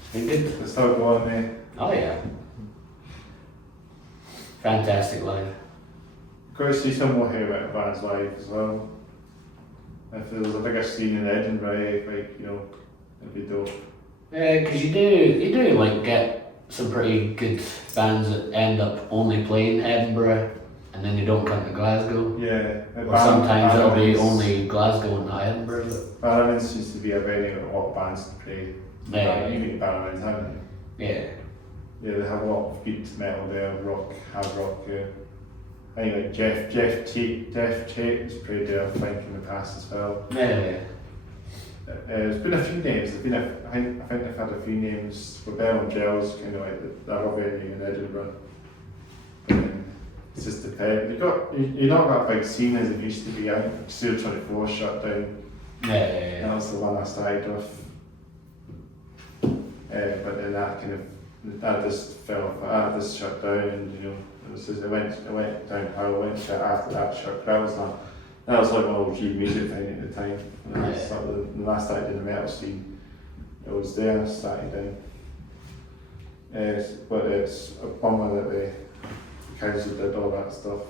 It's been good. They're still going there. Oh yeah. Fantastic live. Got to see some more heavy metal bands live as well. If there was a bigger scene in Edinburgh, it'd be dope. Yeah, because you do like get some pretty good bands that end up only playing Edinburgh and then they don't come to Glasgow. Yeah. Or sometimes it'll be only Glasgow and not Edinburgh. Barrowlands seems to be a venue that a lot of bands can play. Yeah. You've been to Barrowlands, haven't you? Yeah. Yeah, they have a lot of good metal there, rock, hard rock. I think like Jeff Tate has played there, I think, in the past as well. Yeah. There's been a few names. I think they've had a few names. Rebel and Gels, kind of like the other venue in Edinburgh. It's just depends. You're not got a big scene as it used to be. I think Studio 24 shut down. Yeah. That was the one I started with. But then that just fell apart. That just shut down, and it was just, it went downhill. It went shut after that shut. That was like my old music thing at the time. When I started in the metal scene, it was there starting down. But it's a bummer that the council did all that stuff.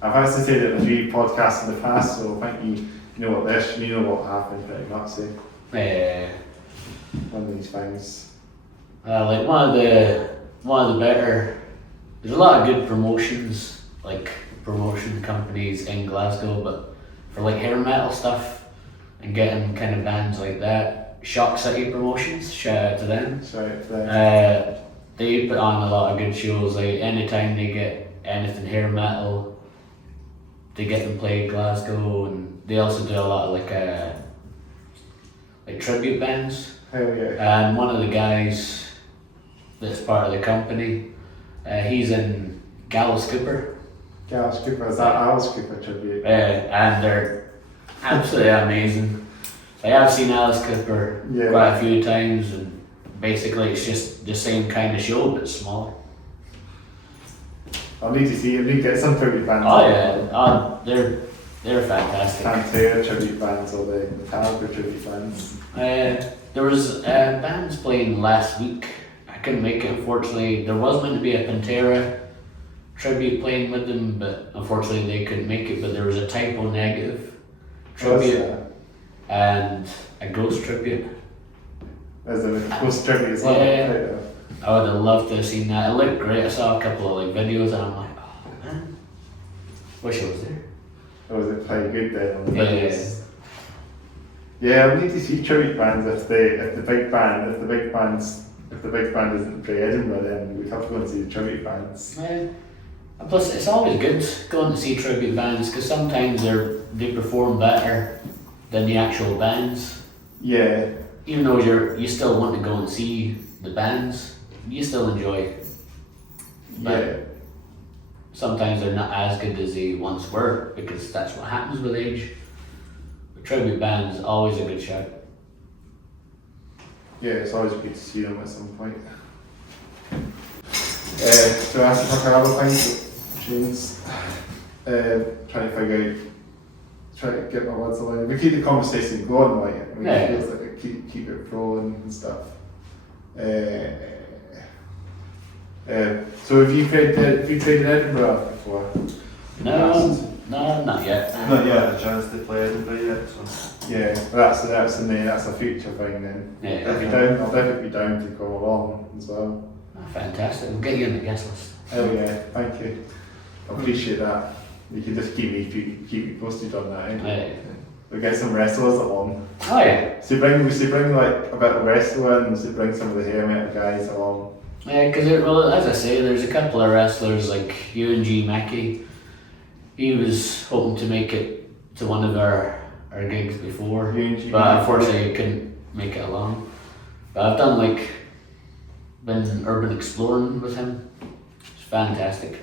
I've actually said it in a few podcasts in the past, so I think you know what happened pretty much. One of these things. Like one of the better. There's a lot of good promotions, like promotion companies in Glasgow, but for like hair metal stuff and getting kind of bands like that, Shock City Promotions, shout out to them. They put on a lot of good shows. Like anytime they get anything hair metal, they get them play Glasgow, and they also do a lot of like tribute bands. Hell yeah. And one of the guys that's part of the company, he's in Gallows Cooper. Alice Cooper, is that Alice Cooper tribute? And they're absolutely amazing. Like I've seen Alice Cooper quite a few times, and basically it's just the same kind of show but smaller. I'll need to see. I need to get some tribute bands. Oh yeah, they're fantastic. Pantera tribute bands or the Metallica tribute bands. There was bands playing last week. I couldn't make it, unfortunately. There was meant to be a Pantera tribute playing with them, but unfortunately they couldn't make it. But there was a Typo Negative tribute and a Ghost tribute. There's a Ghost tribute as well. Yeah. I would have loved to have seen that. It looked great. I saw a couple of videos and I'm like, oh man, wish I was there. Or was it playing good then on the Yeah. videos? Yeah, I need to see tribute bands if the big band doesn't play Edinburgh, then we'd have to go and see the tribute bands. And plus, it's always good going to see tribute bands because sometimes they perform better than the actual bands. Yeah. Even though you still want to go and see the bands, you still enjoy. But sometimes they're not as good as they once were because that's what happens with age. But tribute bands always a good shout. Yeah, it's always good to see them at some point. So I asked a couple of other things, tunes, trying to get my words aligned. We keep the conversation going, like, I mean, it feels like keep it flowing and stuff. So have you played in Edinburgh before? No, not yet. Not yet had a chance to play Edinburgh yet, so. Yeah, that's a future thing then. Yeah. I'll definitely be down to go along as well. Oh, fantastic. We'll get you on the guest list. Hell yeah, thank you. I appreciate that. You can just keep me posted on that. Eh? We'll get some wrestlers along. Oh yeah. So we bring like a bit of wrestling, so bring some of the hair metal guys along. Yeah, because as I say, there's a couple of wrestlers like UNG Mackey. He was hoping to make it to one of our gigs before, but unfortunately he couldn't make it along. But I've been urban exploring with him. It's fantastic.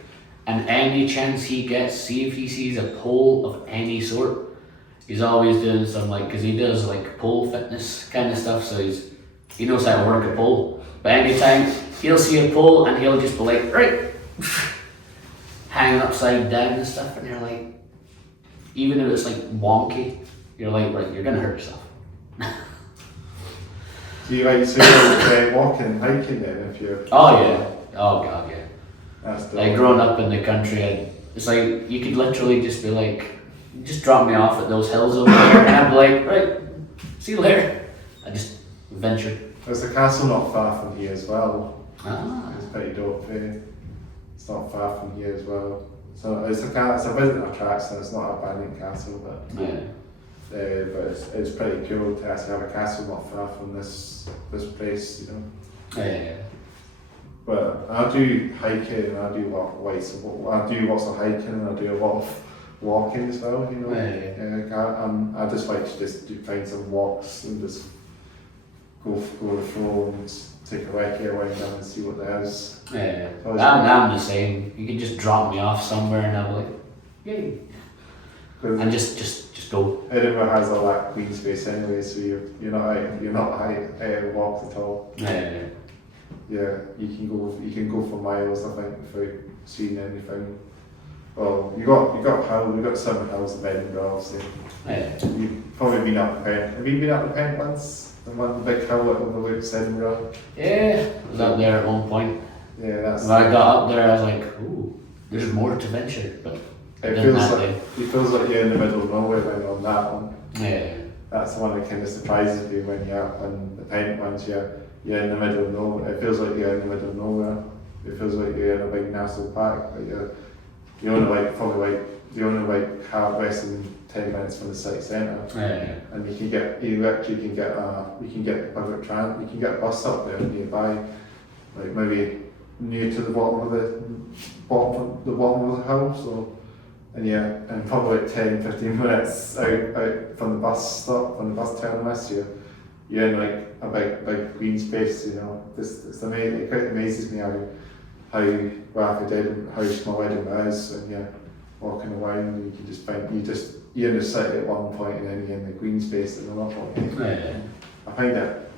And any chance he gets, see if he sees a pole of any sort, he's always doing some because he does pole fitness kind of stuff, so he knows how to work a pole. But anytime he'll see a pole and he'll just be like, right, hanging upside down and stuff, and you're like, even if it's wonky, you're like, right, you're gonna hurt yourself. Do you walking and hiking then if you're... Oh yeah, oh god, yeah. That's Growing up in the country, it's like, you could literally just be like, just drop me off at those hills over there, and I'd be like, right, see you later. I just ventured. There's a castle not far from here as well. Ah. It's pretty dope. It's not far from here as well. So it's a visitor attraction. It's not an abandoned castle, but it's pretty cool to actually have a castle not far from this place, you know. Yeah. But I do hiking and I do lots of hiking and I do a lot of walking as well, you know. I just like to just find some walks and just go the floor and take a recce away down and see what there is. Yeah. I'm the same. You can just drop me off somewhere and I'm like, yay. And just go. Edinburgh has all that green space anyway, so you're not out of walk at all. Yeah. Yeah, you can go for miles, I think, without seeing anything. Well, you got some hills in Edinburgh, obviously. Yeah. You've probably been up the Pent. Have you been up the Pent once? The one big hill that overlooks Edinburgh. Yeah, I was up there at one point. Yeah, that's. When I got up there, I was like, ooh, there's more to venture, but it feels like you're in the middle of nowhere when you're on that one. Yeah. That's the one that kind of surprises you when you're up on the Pent ones. You're in the middle of nowhere. It feels like you're in the middle of nowhere. It feels like you're in a big national park, but you only have less than 10 minutes from the city centre. Yeah. And you can get a bus up there nearby, like maybe near to the bottom of the house, and probably 10-15 minutes out from the bus stop, from the bus terminus. You're in a big green space, you know. It's amazing. It quite amazes me how small Edinburgh is, and you're walking around and you can just you're in the city at one point and then you're in the green space at another point. Yeah. I find that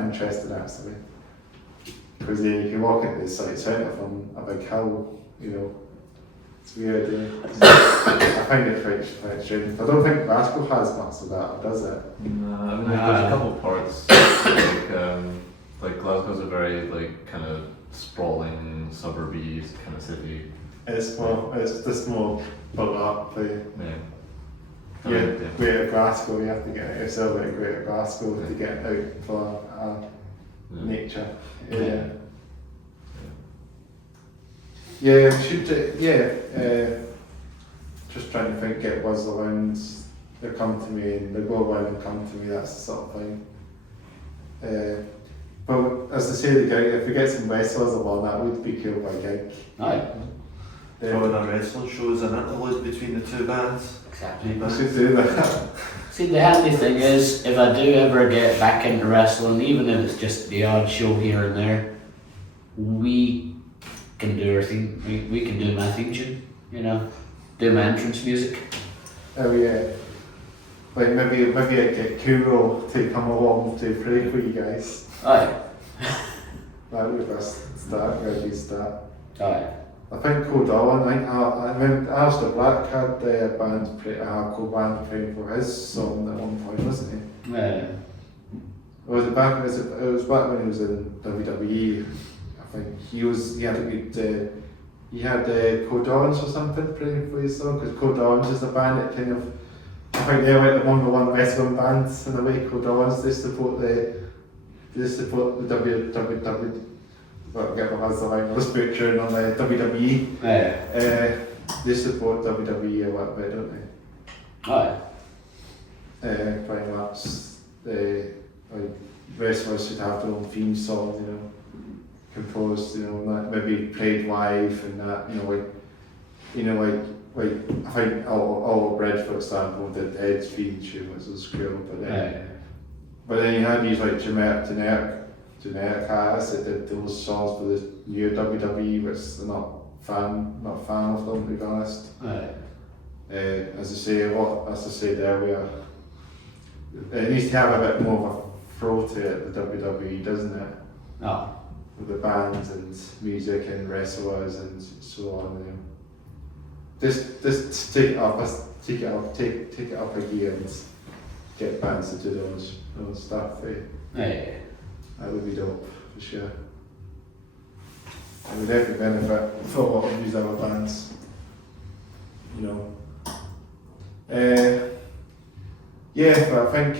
interesting actually, because you can walk into the city centre from a big hill, you know. It's weird. I find it quite strange. I don't think Glasgow has much of that, does it? No, I mean there's a couple parts like Glasgow's a very kind of sprawling suburby kind of city. It's just more built up. Yeah. Greater Glasgow, you have to get yourself out of Greater Glasgow to get out for nature. Yeah. Yeah, we should. Just trying to get was around they come to me and they go in and come to me, that's the sort of thing. But as I say, the gig, if we get some wrestlers along, that would be cool by gig. Aye. Throwing a wrestling show as an interlude between the two bands. Exactly. I should do that. See, the handy thing is, if I do ever get back into wrestling, even if it's just the odd show here and there, we can do our theme. We can do my theme tune, you know, do my entrance music. Oh yeah. Like maybe I'd get Kuro to come along to pray for you guys. Aye. That would be a start, ready start. Aye. I think Codallan, I remember Alistair Black had the band, a hardcore band playing for his song at one point, wasn't he? Yeah. Or was it back? It was back when he was in WWE. I think he had a good. He had Codallans or something playing for his song, because Codallans is a band that kind of. I think they're like the #1 wrestling band in a way. Codallans, they support the WWE. Well, get my hands behind us butchering on the WWE. Yeah. They support WWE a little bit, don't they? Aye. Pretty much. Like wrestlers should have their own theme song, you know, composed, you know, that maybe played live and that, you know, like I think all Bridge, for example, did Ed's theme tune, which was cool, but then you had these like generic artists that did those songs for the new WWE, which they're not fan of them, to be honest. Aye. As I said earlier, it needs to have a bit more of a flow to it, the WWE, doesn't it? Oh. With the bands and music and wrestlers and so on. You know. Just take it up a gear and get bands to do those stuff. Yeah. That would be dope, for sure. It would definitely benefit for a lot of these other bands, you know. Yeah, but I think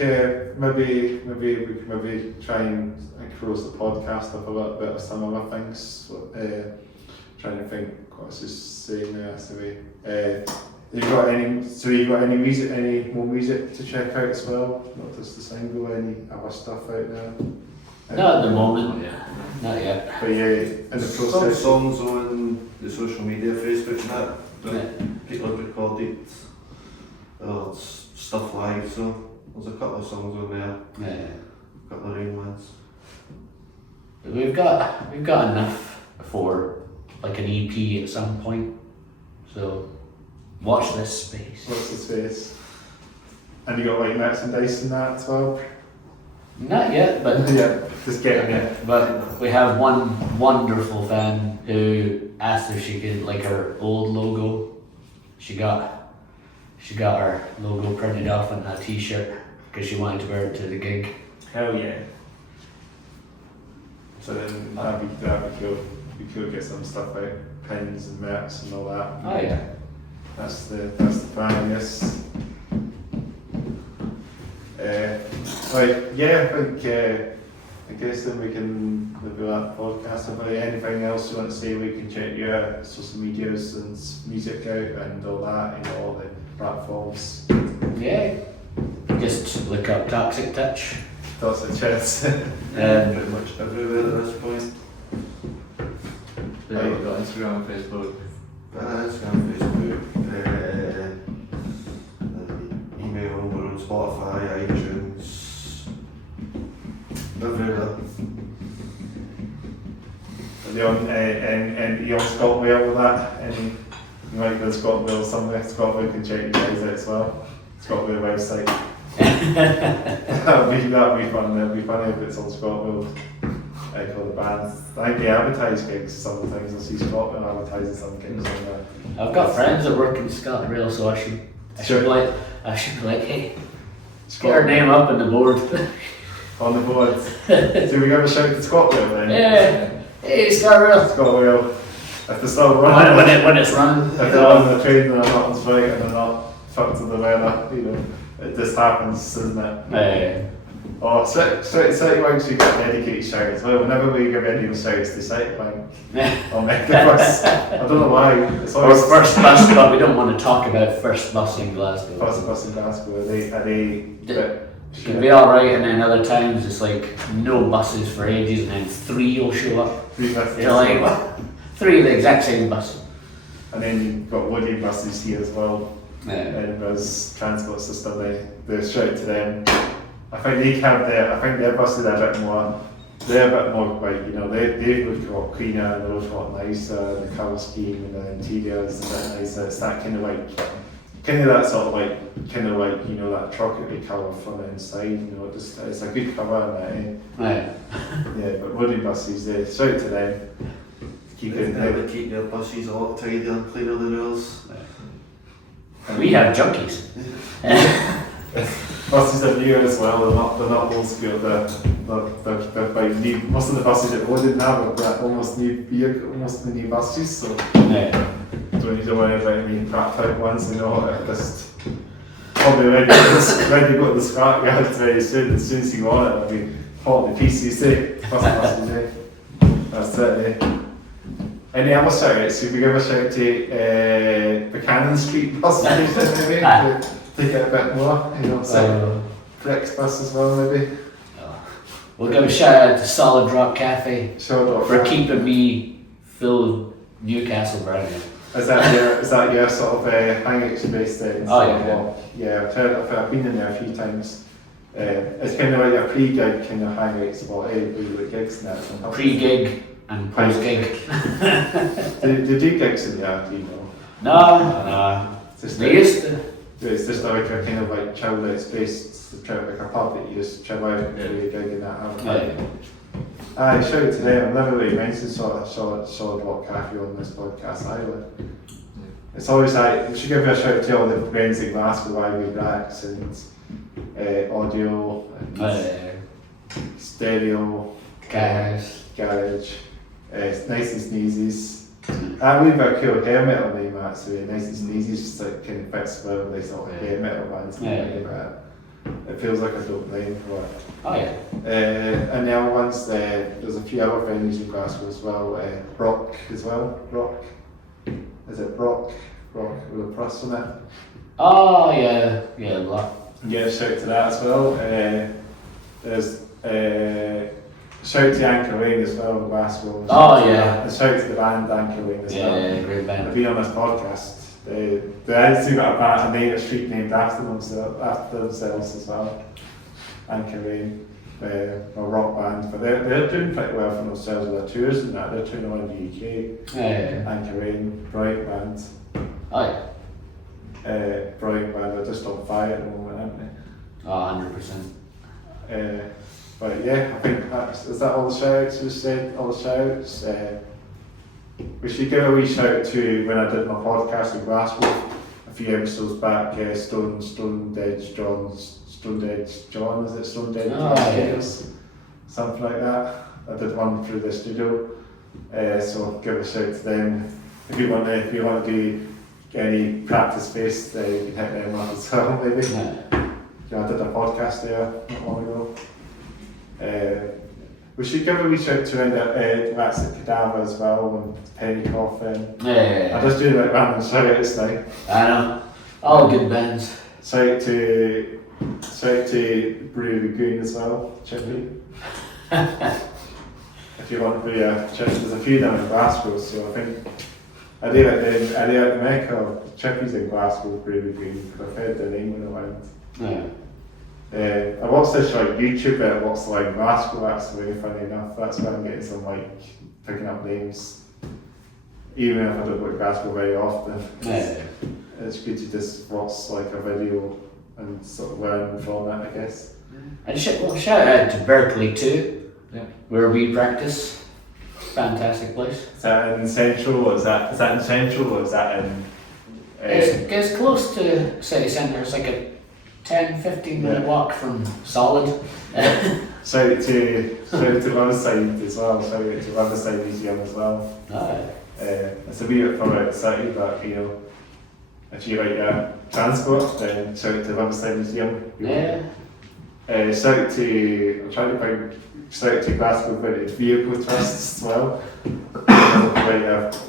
maybe we could try and close the podcast up a little bit of some other things. Trying to think what I was just saying there. You got any music, any more music to check out as well? Not just the single, any other stuff out there? Not at the moment. Yeah. Not yet. But yeah, in the Some process. songs on the social media, Facebook and that, Yeah. people have recorded stuff live, so there's a couple of songs on there, Yeah. a couple of rain ones. We've got enough for like an EP at some point. So watch this space. What's the space? And you got like merchandise and that as well? Not yet, but Yeah, just getting it. But we have one wonderful fan who asked if she could like her old logo. She got our logo printed off on a t-shirt because she wanted to wear it to the gig. Hell yeah. So then that'd be cool. We could get some stuff out, pins and merch and all that. Oh yeah. That's the plan, I guess. I guess then we can do that podcast about anything else you want to say. We can check your social medias and music out and all that, you know, all the platforms. Yeah. Just look up Toxxik Touch. That's a chance. Pretty much everywhere at this point. Yeah, we've got Instagram and Facebook. Instagram, Facebook, email, we're on Spotify, iTunes, everywhere. And you on Scotwell with that? Any, you might go to Scotwell somewhere. Scotwell can check you guys out as well. Scotwell website. that'd be fun. That'd be funny if it's on Scotwell. I call the bands. I think they advertise gigs sometimes. I see Scotland advertising some gigs on there. I've got friends that work in ScotRail, so I should be like, hey, get our name up on the board. On the board. So we give a shout to Scotland then. Yeah. Hey, ScotRail. Scotland. If they're still running. When it's running. If they're on the train and they're not on strike and they're not fucked to the weather, you know, it just happens, isn't it? Yeah. Oh, City Banks, we get a dedicated shout as well. Whenever we give any shouts to City Bank or Megabus, I don't know why. It's Or always first bus, but we don't want to talk about first bus in Glasgow. First bus in Glasgow. Are they It can be alright, and then other times it's like no buses for ages, and then 3 will show up. 3 buses? You're like, what? 3 of the exact same bus. And then you've got loading buses here as well. Yeah. Edinburgh's transport system, they shout to them. I think their buses are a bit more, they're a bit more like, you know, they've looked a lot cleaner and they look a lot nicer, the colour scheme and the interiors is a bit nicer. It's that kind of that sort of like, you know, that chocolatey colour from the inside, you know, it's a good colour and that, Right. yeah, but loading buses, they shout to them. Keep their buses a lot tidier and cleaner than ours. We have junkies. Buses are new as well, they're not old school, they're quite new. Most of the buses that we didn't have are almost new buses, so Yeah. don't need to worry about any cracked out ones, you know, just probably ready to go to the scrapyard very soon. As soon as you go on it, it'll be hot in pieces, buses, That's it, Any other shout-outs? Should we give a shout to Buchanan Street bus station maybe to get a bit more, you know, Flex bus as well maybe? We'll give a shout out to Solid Rock Cafe Shoutout for keeping me full Newcastle branding. Is that your sort of hangout space then? Oh yeah. I've been in there a few times. It's kind of like a pre-gig kind of hangout spot, where you do gigs and that. Pre-gig and post-gig. They do gigs in there, do you know? No. They used to. It's just like a kind of like chill out space, it's like a pub that you just chill out and do a gig and that. Shout out to them. I've never really mentioned Solid Rock Cafe on this podcast either. It's always like, we should give a shout out to all the friends in Glasgow, Ivy Racks and Audio and Stereo, Garage, Nice and Sneezy's. We've got a cool hair metal name actually, Nice and Sneezy's just like kind of fits well with sort of hair metal bands. It feels like a dope name for it. Oh yeah. And the other ones, there's a few other venues in Glasgow as well. Brock as well. Brock. Is it Brock? Brock with a plus on it. Oh yeah, a lot. Yeah, shout to that as well. There's shout to Anchor Lane as well in Glasgow. Oh yeah. And shout to the band Anchor Lane as well. Yeah, great band. They've been on this podcast. They actually got a street named after themselves as well. Anchor Lane, a rock band, but they're doing pretty well for themselves with their tours and that. They're touring around the UK. Anchor Lane, brilliant band. Oh yeah. Brilliant band. They're just on fire at the moment, aren't they? Oh, 100%. But yeah, I think is that all the shouts we said? All the shouts. We should give a wee shout to when I did my podcast in Glasgow a few episodes back. Stone Dead John, is it Stone Dead John? Something like that. I did one through the studio, so give a shout to them. If you want to do any practice space, you can hit them up as well maybe. I did a podcast there not long ago. We should give a wee shout to that's at Cadaver as well and Penny Coffin. I'm just doing like random shout outs now. I know. All good bands. Shout out to Brew Lagoon as well, Chippy. If you want to be a Chippy, there's a few down in Glasgow, so I think are they at the Mecca of Chippy's in Glasgow, Brew Lagoon, because I've heard the name in the land. I watched this YouTube where it watched like Glasgow, that's really funny enough. That's where I'm getting some picking up names. Even if I don't go to Glasgow very often. It's good to just watch like a video and sort of learn from it, I guess. And shout out to Berkeley too, where we practice. Fantastic place. Is that in Central? Is that in Central or is that in? It's close to city centre. It's like a 10-15 minute walk from Solid. Shout out to Riverside as well. Shout out to Riverside Museum as well. It's a wee bit further out the city, but you know, if you like transport, then shout out to Riverside Museum. Shout to, I'm trying to find, shout to Glasgow Vintage Vehicle Trusts as well.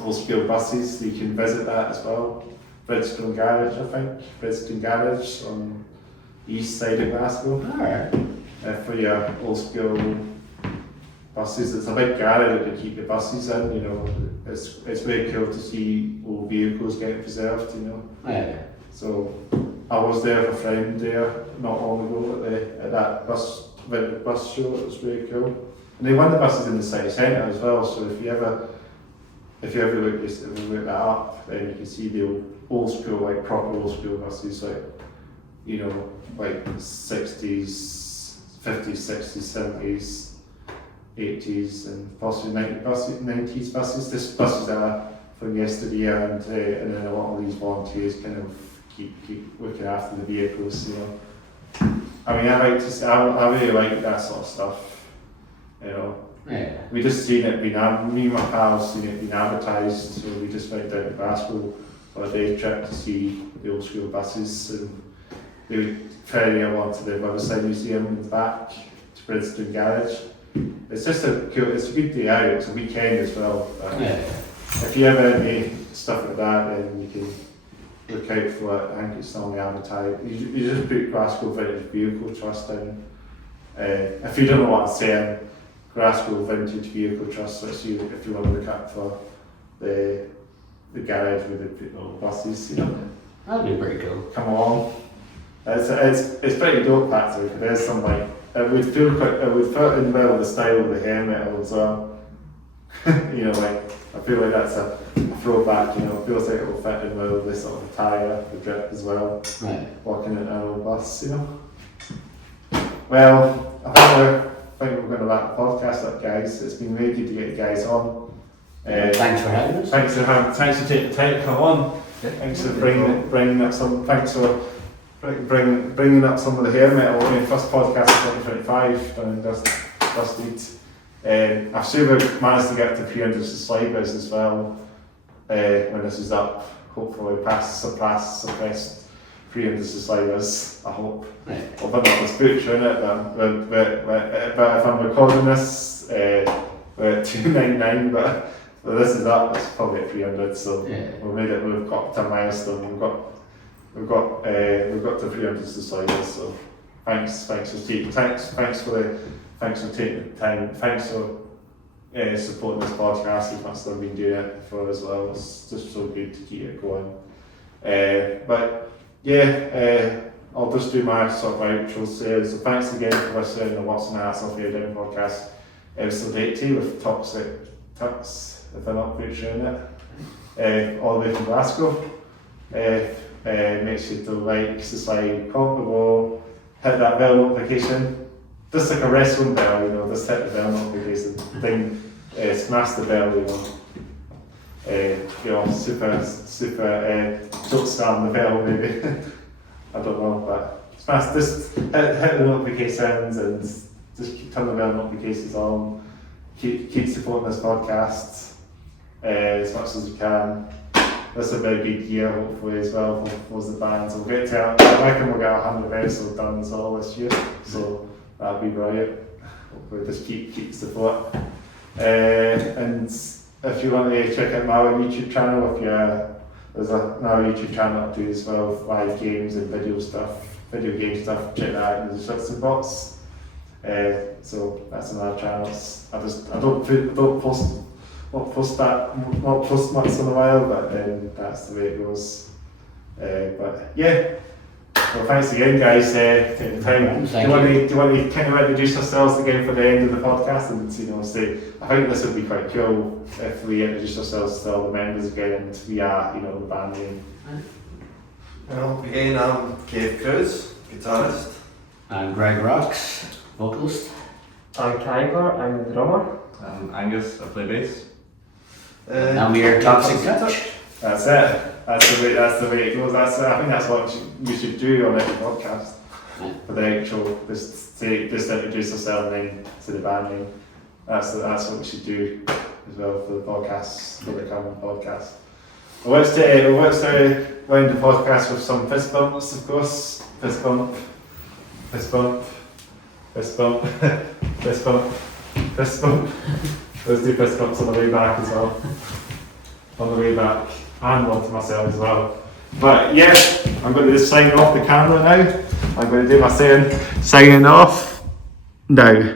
Old scale buses, you can visit that as well. Bridgestone Garage, I think. Bridgestone Garage on the east side of Glasgow. Alright. For your old school buses. It's a big garage that they keep the buses in, you know. It's very cool to see old vehicles getting preserved, you know. Yeah. So I was there with a friend there not long ago at that bus show. It was really cool. And they won the buses in the city centre as well, so if you ever look that up, then you can see the old school, like proper old school buses, like, you know, like 60s, 50s, 60s, 70s, 80s, and possibly 90s buses. This buses are from yesterday, and then a lot of these volunteers kind of keep looking after the vehicles, you know. I mean, I really like that sort of stuff, you know. Yeah. We just seen it being, me and my pals seen it being advertised, so we just went down to Glasgow on a day trip to see the old school buses, and they would ferry along to the Riverside Museum in the back to Bridgestone Garage. It's just it's a good day out, it's a weekend as well. Yeah. If you ever any stuff like that, then you can look out for it. I think it's normally advertised. You just put Glasgow Vintage Vehicle Trust in. If you don't know what I'm saying, Glasgow Vintage Vehicle Trust, let's see if you want to look up for the garage with the little buses, you know. That'd be pretty cool. Come along. It's pretty dope actually. There's some like it would fit in well with the style of the hair metal as well. You know, like I feel like that's a throwback, you know, it feels like it will fit in well with this sort of attire, the drip as well. Right. Walking in an old bus, you know. Well, I think we're going to wrap the podcast up, guys. It's been really good to get you guys on. Thanks for having us. Thanks for taking the time to come on. Thanks for bringing up some. Thanks for bringing up some of the hair metal. I mean, first podcast of 2025 done and dusted. I'm sure we've managed to get to 300 subscribers as well when this is up. Hopefully, surpass 300 subscribers. I hope. Right. Well, but not this butcher in it. But if I'm recording this, we're at 299. But this is up. It's probably at 300. So Yeah. we've got to a milestone. We've got to 300 subscribers. So thanks for taking the time. Thanks for supporting this podcast as much as I've been doing it for as well. It's just so good to keep it going. But yeah, I'll just do my sort of outro. So thanks again for listening to What's in the Hats Off Your Down podcast, episode 80 with Toxxik, if I'm not butchering it, all the way from Glasgow. Make sure to like, subscribe, comment below, hit that bell notification. Just like a wrestling bell, you know, just hit the bell notification thing, smash the bell, you know, super don't stand the bell maybe. I don't know, but smash, just hit the notifications and just turn the bell notifications on. Keep supporting this podcast as much as you can. This will be a good year hopefully as well for the bands. We'll get to, I reckon we'll get 100 episodes done as well this year, so that'll be brilliant. Hopefully just keep support. And if you want to check out my YouTube channel, there's another YouTube channel I do as well, live games and video game stuff, check that out in the description box. So that's another channel. I don't post much in a while, but then that's the way it goes. But yeah, well, thanks again, guys. Taking the time. Do you want to kind of introduce yourselves again for the end of the podcast, and say I think this would be quite cool if we introduce ourselves to all the members again, and we are, the band name. Well, again, I'm Kev Cruz, guitarist. I'm Greg Rocks, vocalist. I'm Kyber, I'm the drummer. I'm Angus, I play bass. And we are Toxxik Touch. That's it. That's the way it goes. I think that's what we should do on every podcast. For the outro, just introduce yourself and then to the band name. That's what we should do as well for the podcast, for the coming podcast. We'll watch to wind the podcast with some fist bumps, of course. Fist bump. Fist bump. Fist bump. Fist bump. Let's do fist bumps on the way back as well. On the way back. And one to myself as well. But yeah, I'm going to just sign off the camera now. I'm going to do my signing off now.